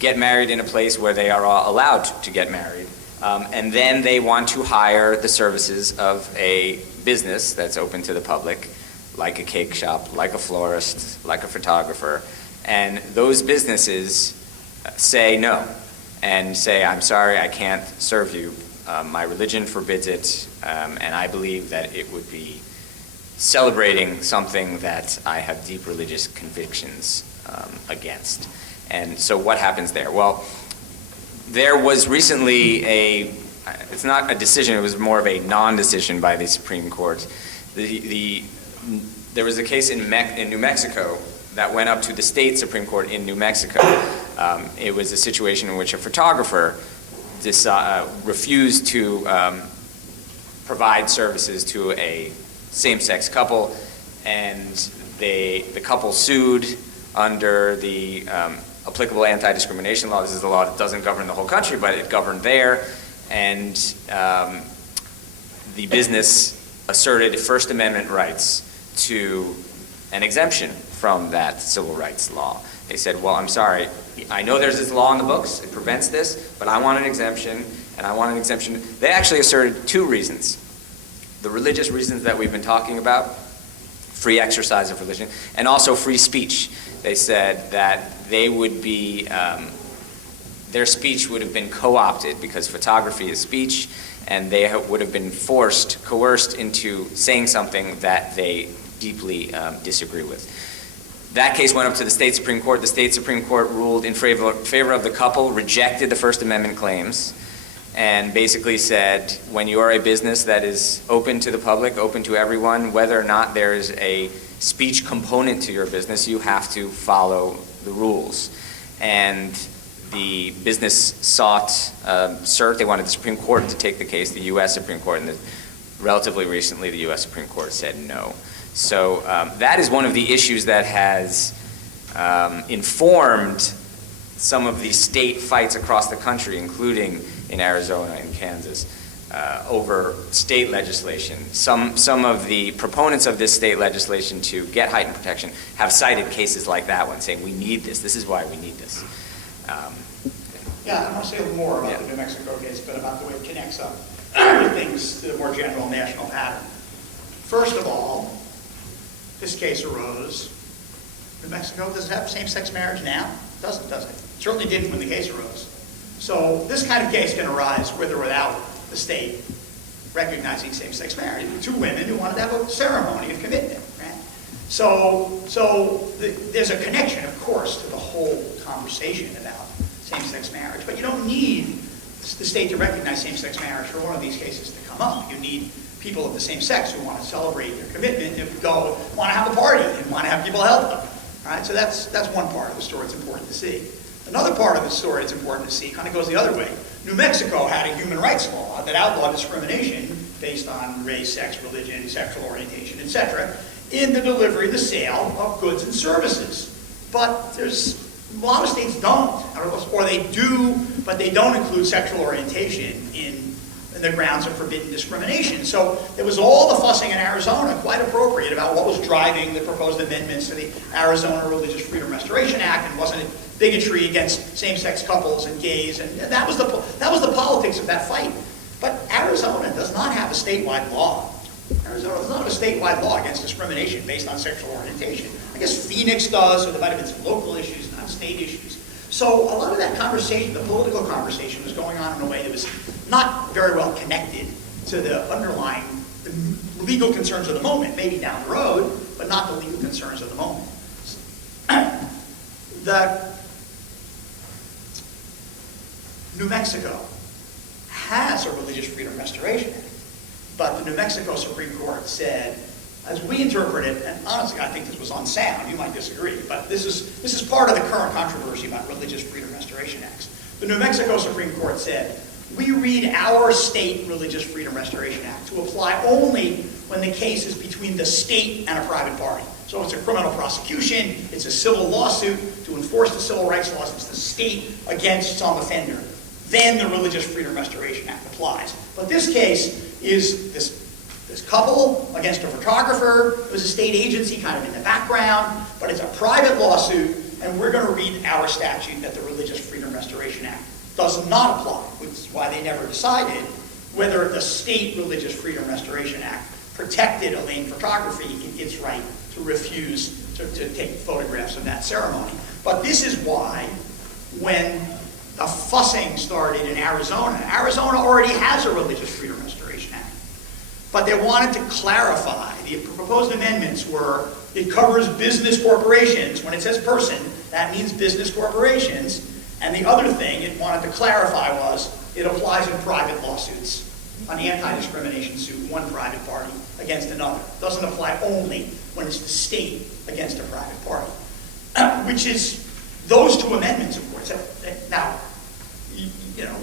get married in a place where they are allowed to get married, and then they want to hire the services of a business that's open to the public, like a cake shop, like a florist, like a photographer. And those businesses say no and say, I'm sorry, I can't serve you. My religion forbids it, and I believe that it would be celebrating something that I have deep religious convictions against. And so what happens there? Well, there was recently it's not a decision, it was more of a non-decision by the Supreme Court. There was a case in New Mexico that went up to the state Supreme Court in New Mexico. It was a situation in which a photographer refused to provide services to a same-sex couple, and the couple sued under the applicable anti-discrimination law. This is the law that doesn't govern the whole country, but it governed there, and the business asserted First Amendment rights to an exemption from that civil rights law. They said, well, I'm sorry, I know there's this law in the books, it prevents this, but I want an exemption, and I want an exemption. They actually asserted two reasons. The religious reasons that we've been talking about, free exercise of religion, and also free speech. They said that they would be, their speech would have been co-opted because photography is speech, and they would have been coerced into saying something that they deeply disagree with. That case went up to the state Supreme Court. The state Supreme Court ruled in favor of the couple, rejected the First Amendment claims, and basically said, when you are a business that is open to the public, open to everyone, whether or not there is a speech component to your business, you have to follow the rules. And the business sought cert. They wanted the Supreme Court to take the case, the U.S. Supreme Court, and relatively recently the U.S. Supreme Court said no. So that is one of the issues that has informed some of the state fights across the country, including in Arizona and Kansas, over state legislation. Some of the proponents of this state legislation to get heightened protection have cited cases like that one, saying we need this. This is why we need this. Yeah, I want to say a little more about the New Mexico case, but about the way it connects up with things to the more general national pattern. First of all, this case arose. New Mexico does it have same-sex marriage now? It doesn't, does it? It certainly didn't when the case arose. So this kind of case can arise with or without the state recognizing same-sex marriage. Two women who wanted to have a ceremony of commitment, right? So there's a connection, of course, to the whole conversation about same-sex marriage, but you don't need the state to recognize same-sex marriage for one of these cases to come up. You need people of the same sex who want to celebrate their commitment and go want to have a party and want to have people help them. All right, so that's one part of the story it's important to see. Another part of the story it's important to see kind of goes the other way. New Mexico had a human rights law that outlawed discrimination based on race, sex, religion, sexual orientation, etc., in the delivery, the sale of goods and services. But there's a lot of states don't, or they do, but they don't include sexual orientation in the grounds of forbidden discrimination. So there was all the fussing in Arizona, quite appropriate, about what was driving the proposed amendments to the Arizona Religious Freedom Restoration Act, and wasn't it bigotry against same-sex couples and gays, and that was the politics of that fight. But Arizona does not have a statewide law. Arizona does not have a statewide law against discrimination based on sexual orientation. I guess Phoenix does, or there might have been some local issues, not state issues. So a lot of that conversation, the political conversation, was going on in a way that was not very well connected to the underlying legal concerns of the moment, maybe down the road, but not the legal concerns of the moment. New Mexico has a Religious Freedom Restoration Act, but the New Mexico Supreme Court said, as we interpret it, and honestly I think this was unsound, you might disagree, but this is part of the current controversy about Religious Freedom Restoration Acts. The New Mexico Supreme Court said, we read our state Religious Freedom Restoration Act to apply only when the case is between the state and a private party. So it's a criminal prosecution, it's a civil lawsuit to enforce the civil rights laws, it's the state against some offender. Then the Religious Freedom Restoration Act applies. But this case is this couple against a photographer. It was a state agency kind of in the background, but it's a private lawsuit, and we're going to read our statute that the Religious Freedom Restoration Act does not apply, which is why they never decided whether the state Religious Freedom Restoration Act protected Elaine Photography in its right to refuse to take photographs of that ceremony. But this is why, when the fussing started in Arizona already has a Religious Freedom Restoration Act. But they wanted to clarify. The proposed amendments were, it covers business corporations. When it says person, that means business corporations. And the other thing it wanted to clarify was, it applies in private lawsuits. An anti-discrimination suit, one private party against another. It doesn't apply only when it's the state against a private party. Which is those two amendments, of course. Now,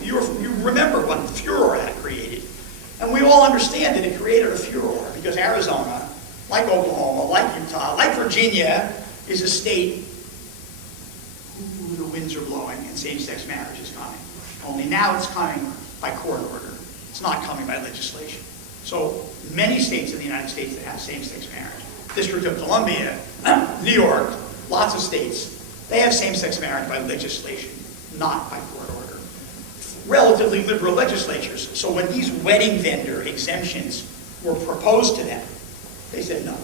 you remember what the furor that created. And we all understand that it created a furor because Arizona, like Oklahoma, like Utah, like Virginia, is a state who the winds are blowing and same-sex marriage is coming. Only now it's coming by court order. It's not coming by legislation. So many states in the United States that have same-sex marriage, District of Columbia, New York, lots of states, they have same-sex marriage by legislation, not by court order. Relatively liberal legislatures. So when these wedding vendor exemptions were proposed to them, they said no.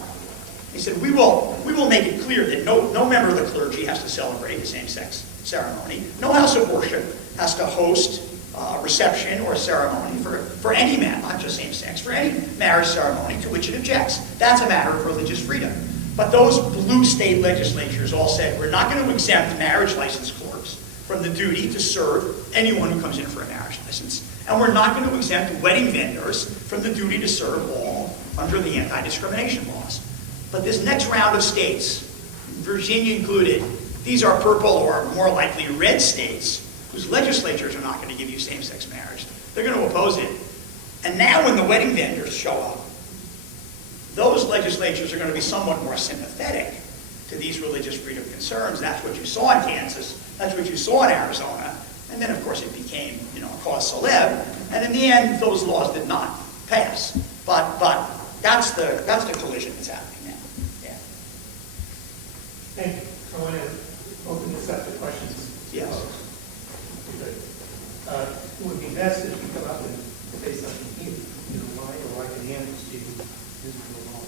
They said, we will make it clear that no member of the clergy has to celebrate a same-sex ceremony. No house of worship has to host a reception or a ceremony for any man, not just same-sex, for any marriage ceremony to which it objects. That's a matter of religious freedom. But those blue state legislatures all said, we're not going to exempt marriage license clerks from the duty to serve anyone who comes in for a marriage license. And we're not going to exempt wedding vendors from the duty to serve all under the anti-discrimination laws. But this next round of states, Virginia included, these are purple or more likely red states, whose legislatures are not going to give you same-sex marriage. They're going to oppose it. And now when the wedding vendors show up, those legislatures are going to be somewhat more sympathetic to these religious freedom concerns. That's what you saw in Kansas. That's what you saw in Arizona. And then, of course, it became, a cause célèbre. And in the end, those laws did not pass. But that's the collision that's happening now. Yeah. Thank you. I want to open this up to questions. Yes. It would be best if you come up and say something here, why, or I can hand this to you. This is the law.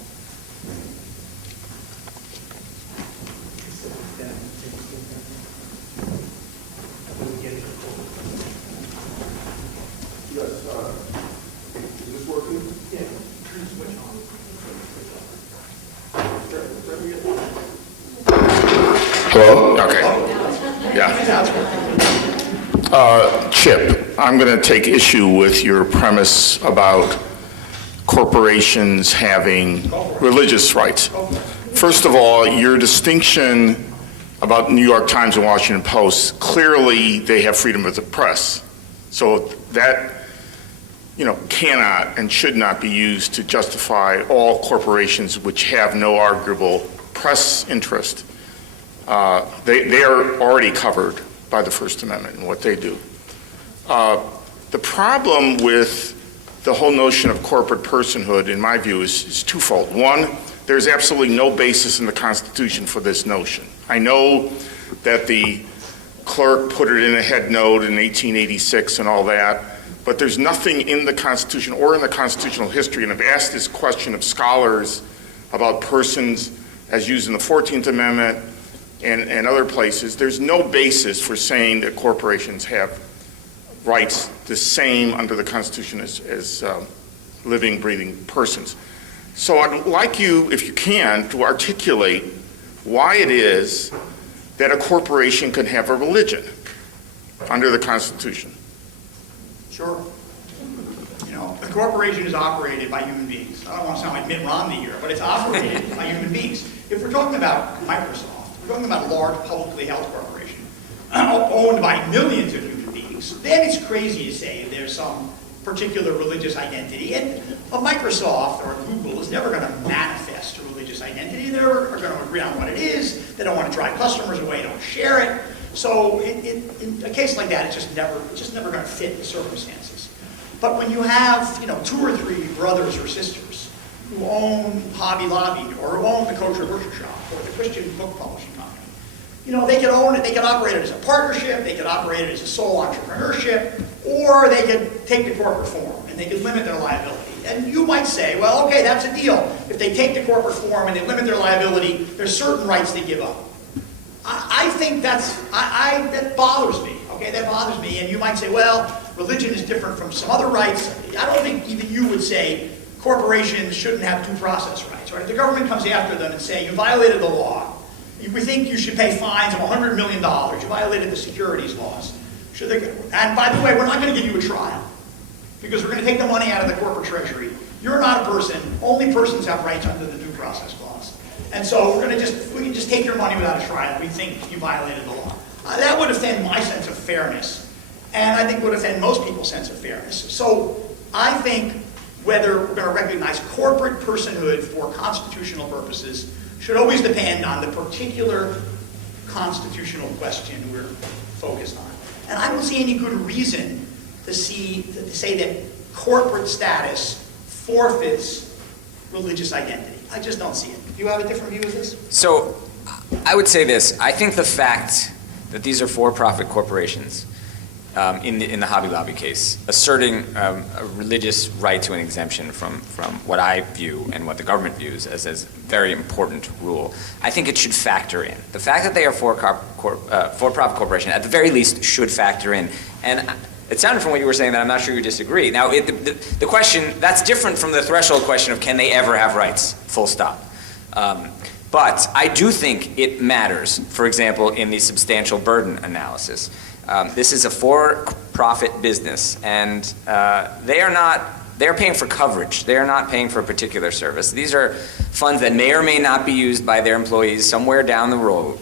Yes, is this working? Yeah. Switch on. Hello? Okay. Yeah. Chip, I'm going to take issue with your premise about corporations having religious rights. First of all, your distinction about New York Times and Washington Post, clearly they have freedom of the press. So that, cannot and should not be used to justify all corporations which have no arguable press interest. They are already covered by the First Amendment and what they do. The problem with the whole notion of corporate personhood, in my view, is twofold. One, there's absolutely no basis in the Constitution for this notion. I know that the clerk put it in a head note in 1886 and all that, but there's nothing in the Constitution or in the constitutional history, and I've asked this question of scholars about persons as used in the 14th Amendment and other places. There's no basis for saying that corporations have rights the same under the Constitution as living, breathing persons. So I'd like you, if you can, to articulate why it is that a corporation can have a religion under the Constitution. Sure. A corporation is operated by human beings. I don't want to sound like Mitt Romney here, but it's operated by human beings. If we're talking about Microsoft, we're talking about a large publicly held corporation owned by millions of human beings, then it's crazy to say there's some particular religious identity. And a Microsoft or a Google is never going to manifest a religious identity. They're going to agree on what it is. They don't want to drive customers away. Don't share it. So in a case like that, it's just never going to fit the circumstances. But when you have 2 or 3 brothers or sisters who own Hobby Lobby or who own the Kosher Butcher Shop or the Christian Book Publishing Company, they could own it. They could operate it as a partnership. They could operate it as a sole entrepreneurship, or they could take the corporate form and they could limit their liability. And you might say, well, okay, that's a deal. If they take the corporate form and they limit their liability, there's certain rights they give up. I think that bothers me. Okay, that bothers me. And you might say, well, religion is different from some other rights. I don't think even you would say corporations shouldn't have due process rights. Right? If the government comes after them and say, you violated the law, we think you should pay fines of $100 million. You violated the securities laws. And by the way, we're not going to give you a trial because we're going to take the money out of the corporate treasury. You're not a person. Only persons have rights under the due process clause. And so we can just take your money without a trial. We think you violated the law. That would offend my sense of fairness. And I think would offend most people's sense of fairness. So I think whether we're going to recognize corporate personhood for constitutional purposes should always depend on the particular constitutional question we're focused on. And I don't see any good reason to say that corporate status forfeits religious identity. I just don't see it. Do you have a different view of this? So I would say this. I think the fact that these are for-profit corporations in the Hobby Lobby case, asserting a religious right to an exemption from what I view and what the government views as a very important rule, I think it should factor in. The fact that they are for-profit corporation, at the very least, should factor in. And it sounded from what you were saying that I'm not sure you disagree. Now, the question, that's different from the threshold question of can they ever have rights, full stop. But I do think it matters, for example, in the substantial burden analysis. This is a for-profit business, and they are paying for coverage. They are not paying for a particular service. These are funds that may or may not be used by their employees somewhere down the road.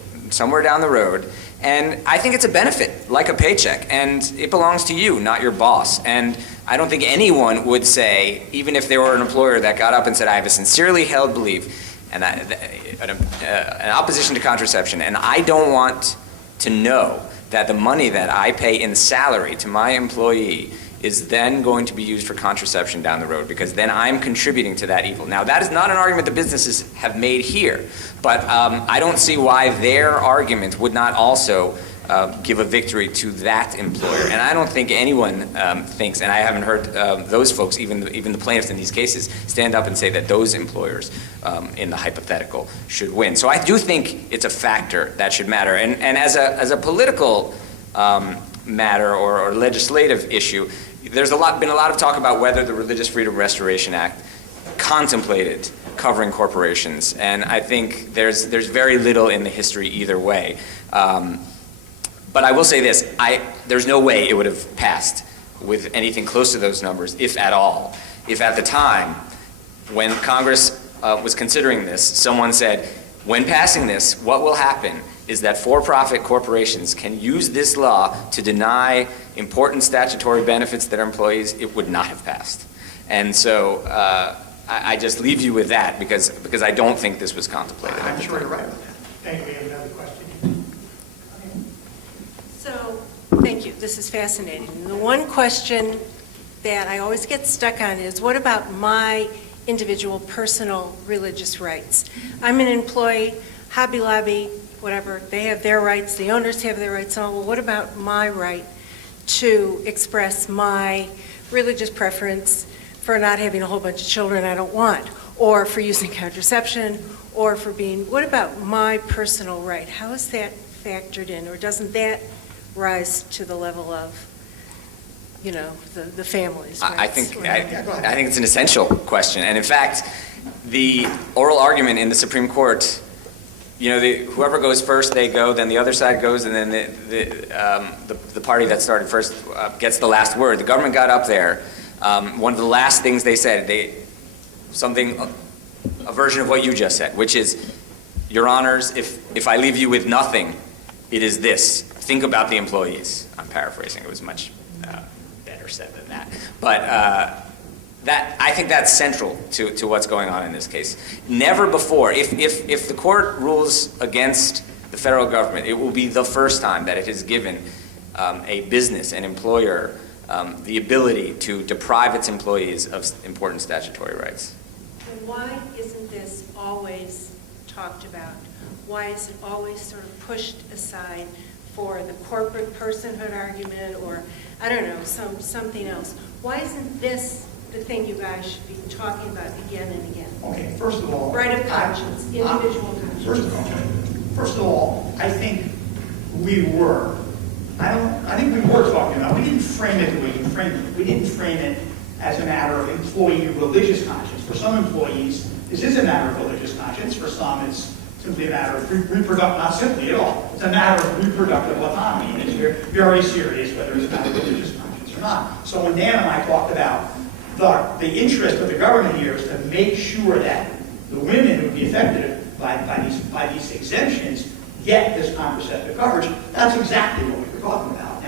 And I think it's a benefit, like a paycheck, and it belongs to you, not your boss. And I don't think anyone would say, even if they were an employer that got up and said, I have a sincerely held belief and an opposition to contraception, and I don't want to know that the money that I pay in salary to my employee is then going to be used for contraception down the road, because then I'm contributing to that evil. Now, that is not an argument the businesses have made here, but I don't see why their argument would not also give a victory to that employer. And I don't think anyone thinks, and I haven't heard those folks, even the plaintiffs in these cases, stand up and say that those employers in the hypothetical should win. So I do think it's a factor that should matter. And as a political matter or legislative issue, there's been a lot of talk about whether the Religious Freedom Restoration Act contemplated covering corporations, and I think there's very little in the history either way. But I will say this, there's no way it would have passed with anything close to those numbers, if at all. If at the time, when Congress was considering this, someone said, when passing this, what will happen is that for-profit corporations can use this law to deny important statutory benefits to their employees, it would not have passed. And so I just leave you with that because I don't think this was contemplated. I'm sure you're right with that. Thank you. We have another question. So, thank you. This is fascinating. The one question that I always get stuck on is, what about my individual personal religious rights? I'm an employee, Hobby Lobby, whatever, they have their rights, the owners have their rights. So, well, what about my right to express my religious preference for not having a whole bunch of children I don't want, or for using contraception, or for what about my personal right? How is that factored in, or doesn't that rise to the level of, the family's rights? I think it's an essential question. And in fact, the oral argument in the Supreme Court, whoever goes first, they go, then the other side goes, and then the party that started first gets the last word. The government got up there. One of the last things they said, a version of what you just said, which is, Your Honors, if I leave you with nothing, it is this. Think about the employees. I'm paraphrasing. It was much better said than that. But I think that's central to what's going on in this case. Never before, if the court rules against the federal government, it will be the first time that it has given a business, an employer, the ability to deprive its employees of important statutory rights. And why isn't this always talked about? Why is it always sort of pushed aside for the corporate personhood argument, or, I don't know, something else? Why isn't this the thing you guys should be talking about again and again? Okay, first of all... Right of conscience, individual conscience. First of all, I think we were. I think we were talking about, we didn't frame it the way you framed it. We didn't frame it as a matter of employee religious conscience. For some employees, this is a matter of religious conscience. For some, it's simply a matter of reproductive, not simply at all. It's a matter of reproductive autonomy, and it's very serious whether it's a matter of religious conscience or not. So when Dan and I talked about the interest of the government here is to make sure that the women who would be affected by these exemptions get this contraceptive coverage, that's exactly what we were talking about.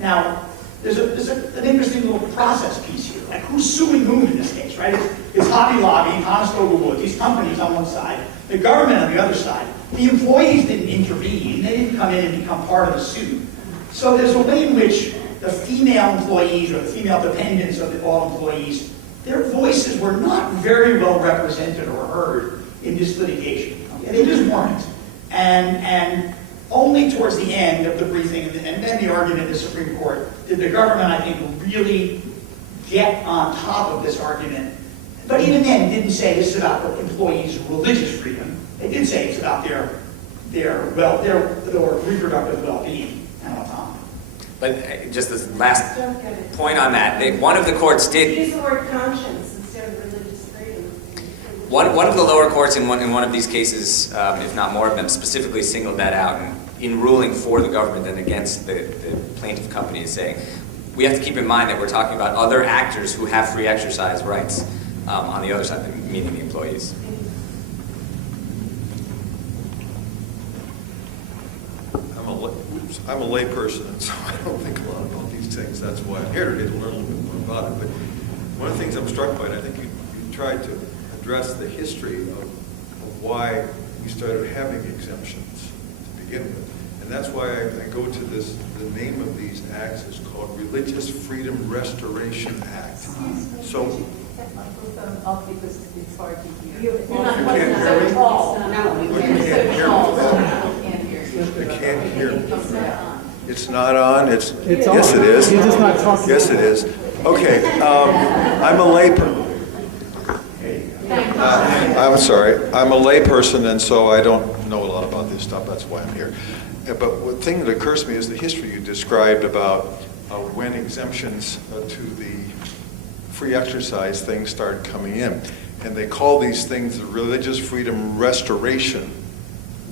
Now there's an interesting little process piece here. Like, who's suing whom in this case, right? It's Hobby Lobby, Conestoga Wood, these companies on one side, the government on the other side. The employees didn't intervene. They didn't come in and become part of the suit. So there's a way in which the female employees or the female dependents of all employees, their voices were not very well represented or heard in this litigation. Okay? They just weren't. And only towards the end of the briefing and then the argument in the Supreme Court did the government, I think, really get on top of this argument. But even then, didn't say this is about the employees' religious freedom. They did say it's about their reproductive well-being and autonomy. But just this last point on that, one of the courts did... Use the word conscience instead of religious freedom. One of the lower courts in one of these cases, if not more of them, specifically singled that out in ruling for the government and against the plaintiff companies, saying, we have to keep in mind that we're talking about other actors who have free exercise rights on the other side, meaning the employees. I'm a layperson, and so I don't think a lot about these things. That's why I'm here today, to learn a little bit more about it. But one of the things I'm struck by, and I think you tried to address the history of why we started having exemptions to begin with. And that's why I go to this, the name of these acts is called Religious Freedom Restoration Act. So, Set microphone up because it's hard to hear. you can't hear me? No, you can't hear me. I can't hear me. It's not on? It's on. Yes, it is. You're just not talking. Yes, it is. Okay, I'm a layperson. I'm sorry, I'm a layperson, and so I don't know a lot about this stuff. That's why I'm here. But the thing that occurs to me is the history you described about when exemptions to the free exercise things started coming in. And they call these things the religious freedom restoration.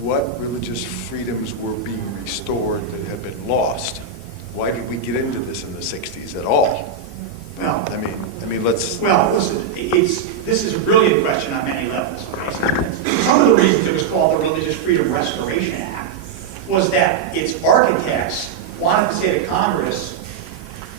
What religious freedoms were being restored that had been lost? Why did we get into this in the 60s at all? Well, I mean, let's... Well, listen, this is a brilliant question on many levels. Okay? Some of the reasons it was called the Religious Freedom Restoration Act was that its architects wanted to say to Congress,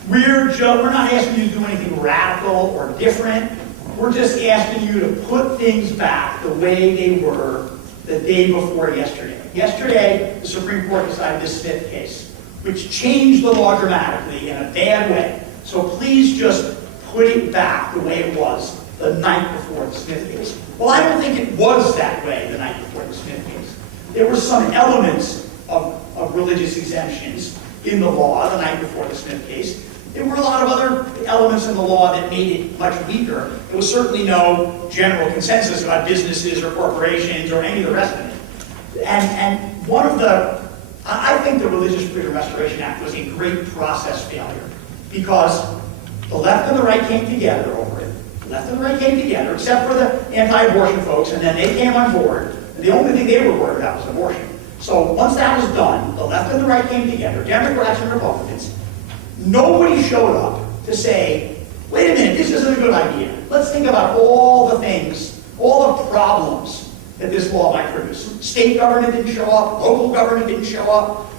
we're not asking you to do anything radical or different. We're just asking you to put things back the way they were the day before yesterday. Yesterday, the Supreme Court decided this Smith case, which changed the law dramatically in a bad way. So please just put it back the way it was the night before the Smith case. Well, I don't think it was that way the night before the Smith case. There were some elements of religious exemptions in the law the night before the Smith case. There were a lot of other elements in the law that made it much weaker. There was certainly no general consensus about businesses or corporations or any of the rest of it. And one of the, I think the Religious Freedom Restoration Act was a great process failure because the left and the right came together over it. The left and the right came together, except for the anti-abortion folks, and then they came on board. And the only thing they were worried about was abortion. So once that was done, the left and the right came together, Democrats and Republicans. Nobody showed up to say, wait a minute, this isn't a good idea. Let's think about all the things, all the problems that this law might produce. State government didn't show up, local government didn't show up,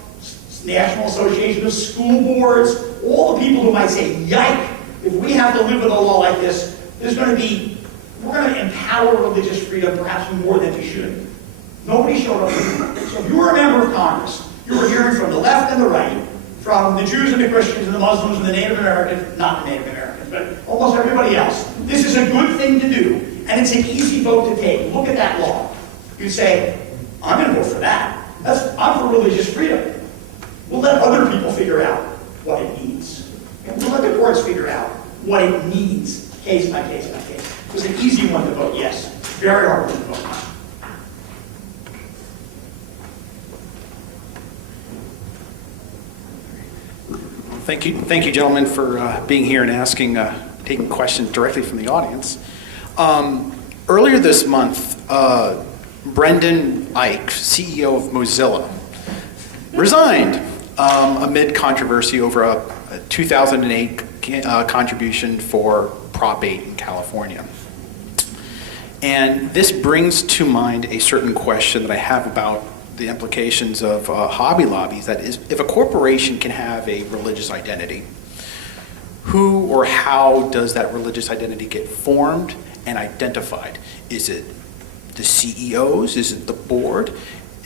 National Association of School Boards, all the people who might say, yike, if we have to live with a law like this, we're going to empower religious freedom perhaps more than we should. Nobody showed up. So if you were a member of Congress, you were hearing from the left and the right, from the Jews and the Christians and the Muslims and the Native Americans, not the Native Americans, but almost everybody else. This is a good thing to do, and it's an easy vote to take. Look at that law. You say, I'm going to vote for that. I'm for religious freedom. We'll let other people figure out what it needs. And we'll let the courts figure out what it needs, case by case by case. It was an easy one to vote yes. Very hard one to vote no. Thank you, gentlemen, for being here and taking questions directly from the audience. Earlier this month, Brendan Eich, CEO of Mozilla, resigned amid controversy over a 2008 contribution for Prop 8 in California. And this brings to mind a certain question that I have about the implications of Hobby Lobbies. That is, if a corporation can have a religious identity, who or how does that religious identity get formed and identified? Is it the CEOs? Is it the board?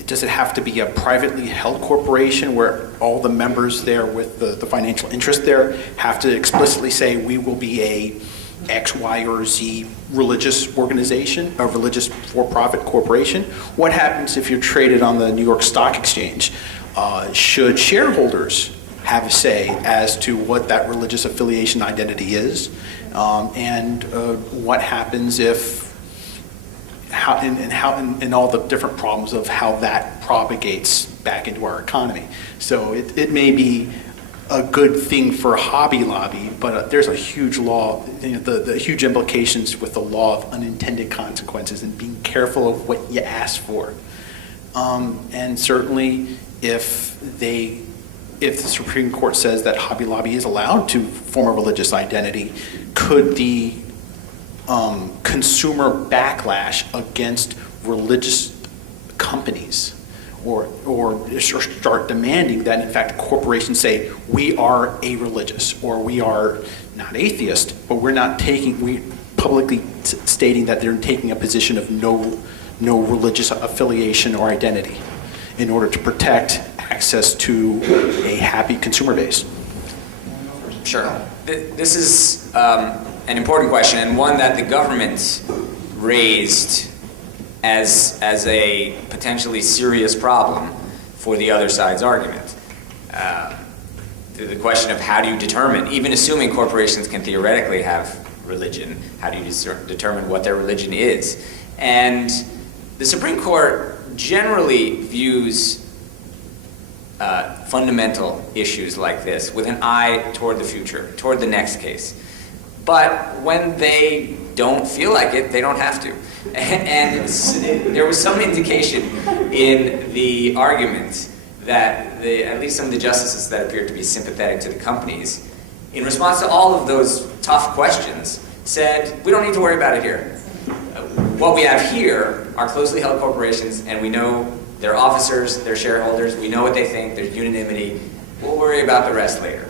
Does it have to be a privately held corporation where all the members there with the financial interest there have to explicitly say we will be a X, Y, or Z religious organization, a religious for-profit corporation? What happens if you're traded on the New York Stock Exchange? Should shareholders have a say as to what that religious affiliation identity is? And what happens if, and all the different problems of how that propagates back into our economy. So it may be a good thing for Hobby Lobby, but there's a huge law, the huge implications with the law of unintended consequences and being careful of what you ask for. And certainly if the Supreme Court says that Hobby Lobby is allowed to form a religious identity, could the consumer backlash against religious companies or start demanding that, in fact, corporations say, we are a-religious, or we are not atheist, but we publicly stating that they're taking a position of no religious affiliation or identity in order to protect access to a happy consumer base. Sure. This is an important question, and one that the government raised as a potentially serious problem for the other side's argument. The question of how do you determine, even assuming corporations can theoretically have religion, how do you determine what their religion is? And the Supreme Court generally views fundamental issues like this with an eye toward the future, toward the next case. But when they don't feel like it, they don't have to. And there was some indication in the argument that at least some of the justices that appeared to be sympathetic to the companies, in response to all of those tough questions, said, we don't need to worry about it here. What we have here are closely held corporations, and we know their officers, their shareholders, we know what they think, there's unanimity. We'll worry about the rest later.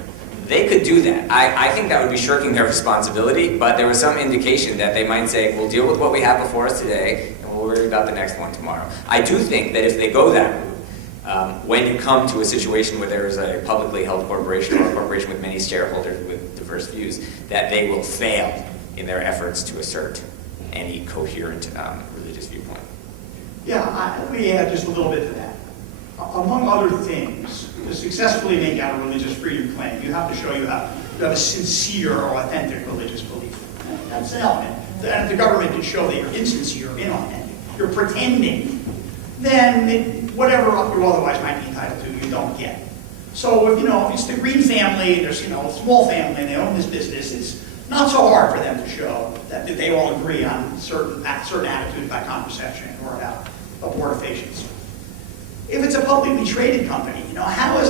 They could do that. I think that would be shirking their responsibility, but there was some indication that they might say, we'll deal with what we have before us today, and we'll worry about the next one tomorrow. I do think that if they go that route, when you come to a situation where there is a publicly held corporation or a corporation with many shareholders with diverse views, that they will fail in their efforts to assert any coherent religious viewpoint. Yeah, let me add just a little bit to that. Among other things, to successfully make out a religious freedom claim, you have to show you have a sincere or authentic religious belief. That's an element. And if the government can show that you're insincere or inauthentic, you're pretending, then whatever you otherwise might be entitled to, you don't get. So if it's the Green family, there's a small family, and they own this business, it's not so hard for them to show that they all agree on certain attitudes about contraception or about abortifacients. If it's a publicly traded company, how are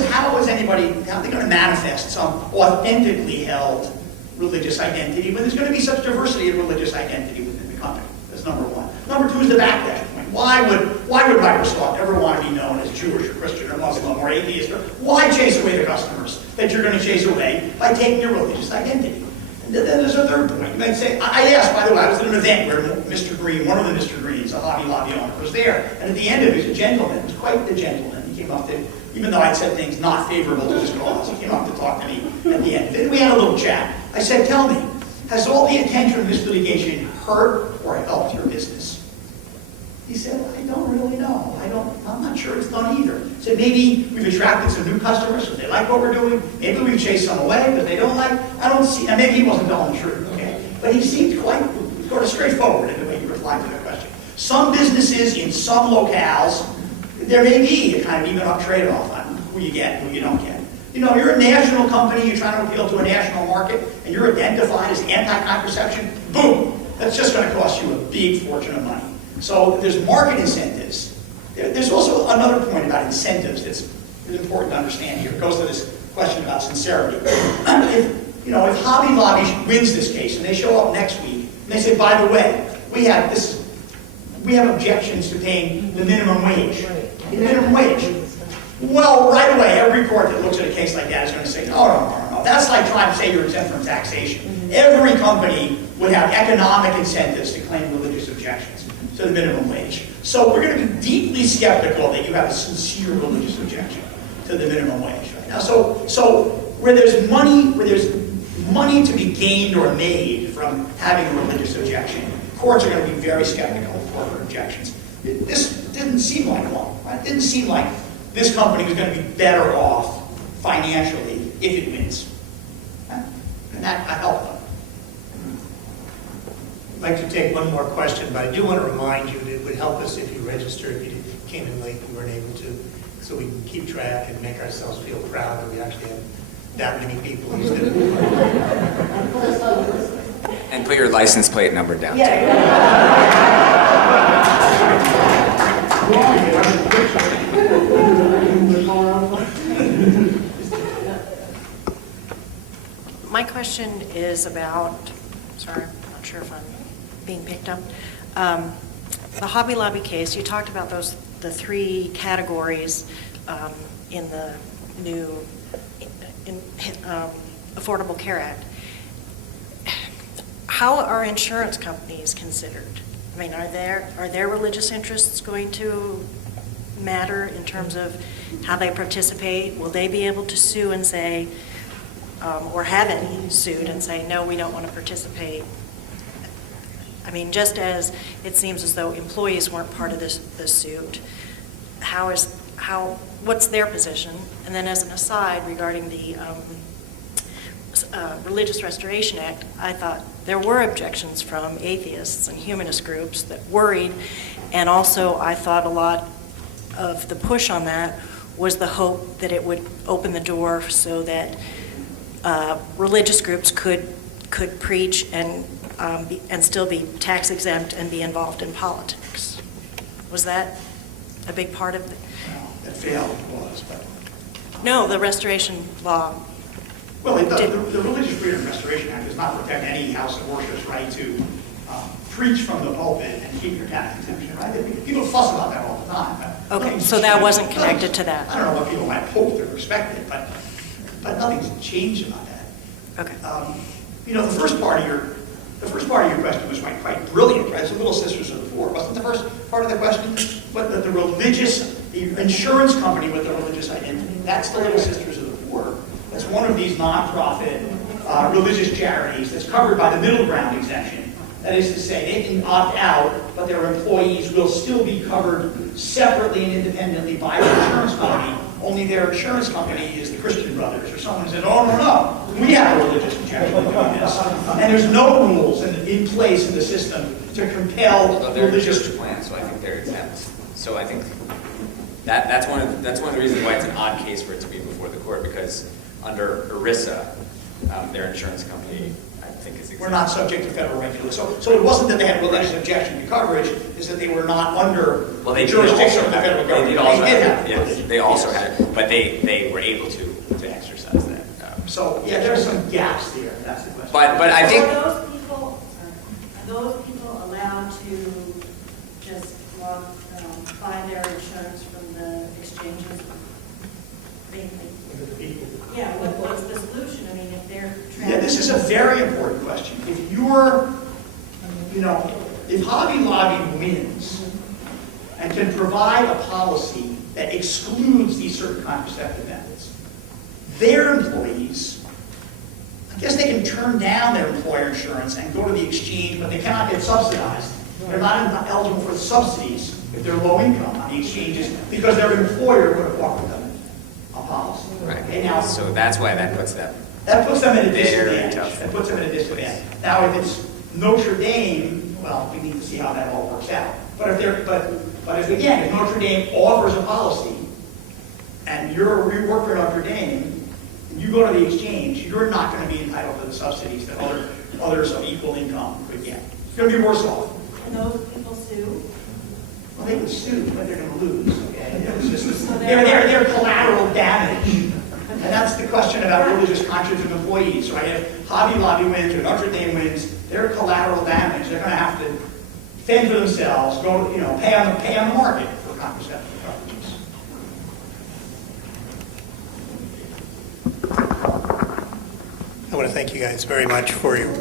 they going to manifest some authentically held religious identity when there's going to be such diversity of religious identity within the company? That's number one. Number two is the backlash point. Why would Microsoft ever want to be known as Jewish or Christian or Muslim or atheist? Or why chase away the customers that you're going to chase away by taking your religious identity? And then there's a third point. You might say, I asked, by the way, I was at an event where Mr. Green, one of the Mr. Greens, a Hobby Lobby owner, was there. And at the end of it, he was a gentleman. He was quite the gentleman. He came up to, even though I'd said things not favorable to his cause, he came up to talk to me at the end. Then we had a little chat. I said, tell me, has all the attention of this litigation hurt or helped your business? He said, I don't really know. I'm not sure it's done either. He said, maybe we've attracted some new customers because they like what we're doing. Maybe we've chased some away because they don't like. I don't see, and maybe he wasn't telling the truth, okay? But he seemed quite sort of straightforward in the way he replied to the question. Some businesses in some locales, there may be a kind of even up trade-off on who you get and who you don't get. You're a national company, you're trying to appeal to a national market, and you're identified as anti-contraception, boom, that's just going to cost you a big fortune of money. So there's market incentives. There's also another point about incentives that's important to understand here. It goes to this question about sincerity. If Hobby Lobby wins this case and they show up next week and they say, by the way, we have objections to paying the minimum wage. The minimum wage. Well, right away, every court that looks at a case like that is going to say, no. That's like trying to say you're exempt from taxation. Every company would have economic incentives to claim religious objections to the minimum wage. So we're going to be deeply skeptical that you have a sincere religious objection to the minimum wage right now. So where there's money to be gained or made from having a religious objection, courts are going to be very skeptical of corporate objections. This didn't seem like one. Right? It didn't seem like this company was going to be better off financially if it wins. And that helped them. I'd like to take one more question, but I do want to remind you that it would help us if you register, if you came in late and weren't able to, so we can keep track and make ourselves feel proud that we actually have that many people who's going to. And put your license plate number down. My question is about, sorry, I'm not sure if I'm being picked up. The Hobby Lobby case, you talked about the the three categories in the new Affordable Care Act. How are insurance companies considered? I mean, are their religious interests going to matter in terms of how they participate? Will they be able to sue and say, or have any sued and say, no, we don't want to participate? I mean, just as it seems as though employees weren't part of this suit, what's their position? And then as an aside regarding the Religious Restoration Act, I thought there were objections from atheists and humanist groups that worried, and also I thought a lot of the push on that was the hope that it would open the door so that religious groups could preach and still be tax exempt and be involved in politics. Was that a big part of it? Well, it failed, was, but... No, the restoration law. Well, the Religious Freedom Restoration Act does not protect any house of worship's right to preach from the pulpit and keep your tax exemption, right? People fuss about that all the time. Okay, so that wasn't connected to that. I don't know what people might hope or expect it, but nothing's changed about that. Okay. You know, the first part of your question was quite brilliant, right? It's the Little Sisters of the Poor. Wasn't the first part of the question? But the insurance company with the religious identity, that's the Little Sisters of the Poor. That's one of these nonprofit religious charities that's covered by the middle ground exemption. That is to say, they can opt out, but their employees will still be covered separately and independently by their insurance company. Only their insurance company is the Christian Brothers or someone who said, oh, no, we have a religious objection to doing this. And there's no rules in place in the system to compel They're religious... church plans, so I think they're exempt. So I think that's one of the reasons why it's an odd case for it to be before the court, because under ERISA, their insurance company, I think, is exempt. We're not subject to federal regulation. So it wasn't that they had religious objection to coverage, it's that they were not under the jurisdiction of the federal government. They did have yes, they also had it, but they were able to exercise that. So, yeah, there's some gaps there, that's the question. But I think... Are those people allowed to just buy their insurance from the exchanges? Yeah, what's the solution? I mean, if they're... Yeah, this is a very important question. If if Hobby Lobby wins and can provide a policy that excludes these certain contraceptive methods, their employees, I guess they can turn down their employer insurance and go to the exchange, but they cannot get subsidized. They're not eligible for the subsidies if they're low income on the exchanges because their employer would have offered them a policy. Right. Okay, now, So that's why that puts them. that puts them at a Very disadvantage. tough. That puts them at a disadvantage. Now, if it's Notre Dame, well, we need to see how that all works out. But if Notre Dame offers a policy, and you work for Notre Dame, and you go to the exchange, you're not going to be entitled to the subsidies that others of equal income could get. It's going to be worse off. And those people sue? Well, they would sue, but they're going to lose. Okay, they're collateral damage. And that's the question about religious conscience of employees, right? If Hobby Lobby wins or Notre Dame wins, they're collateral damage. They're going to have to fend for themselves, pay on the market for contraceptive coverages. I want to thank you guys very much for your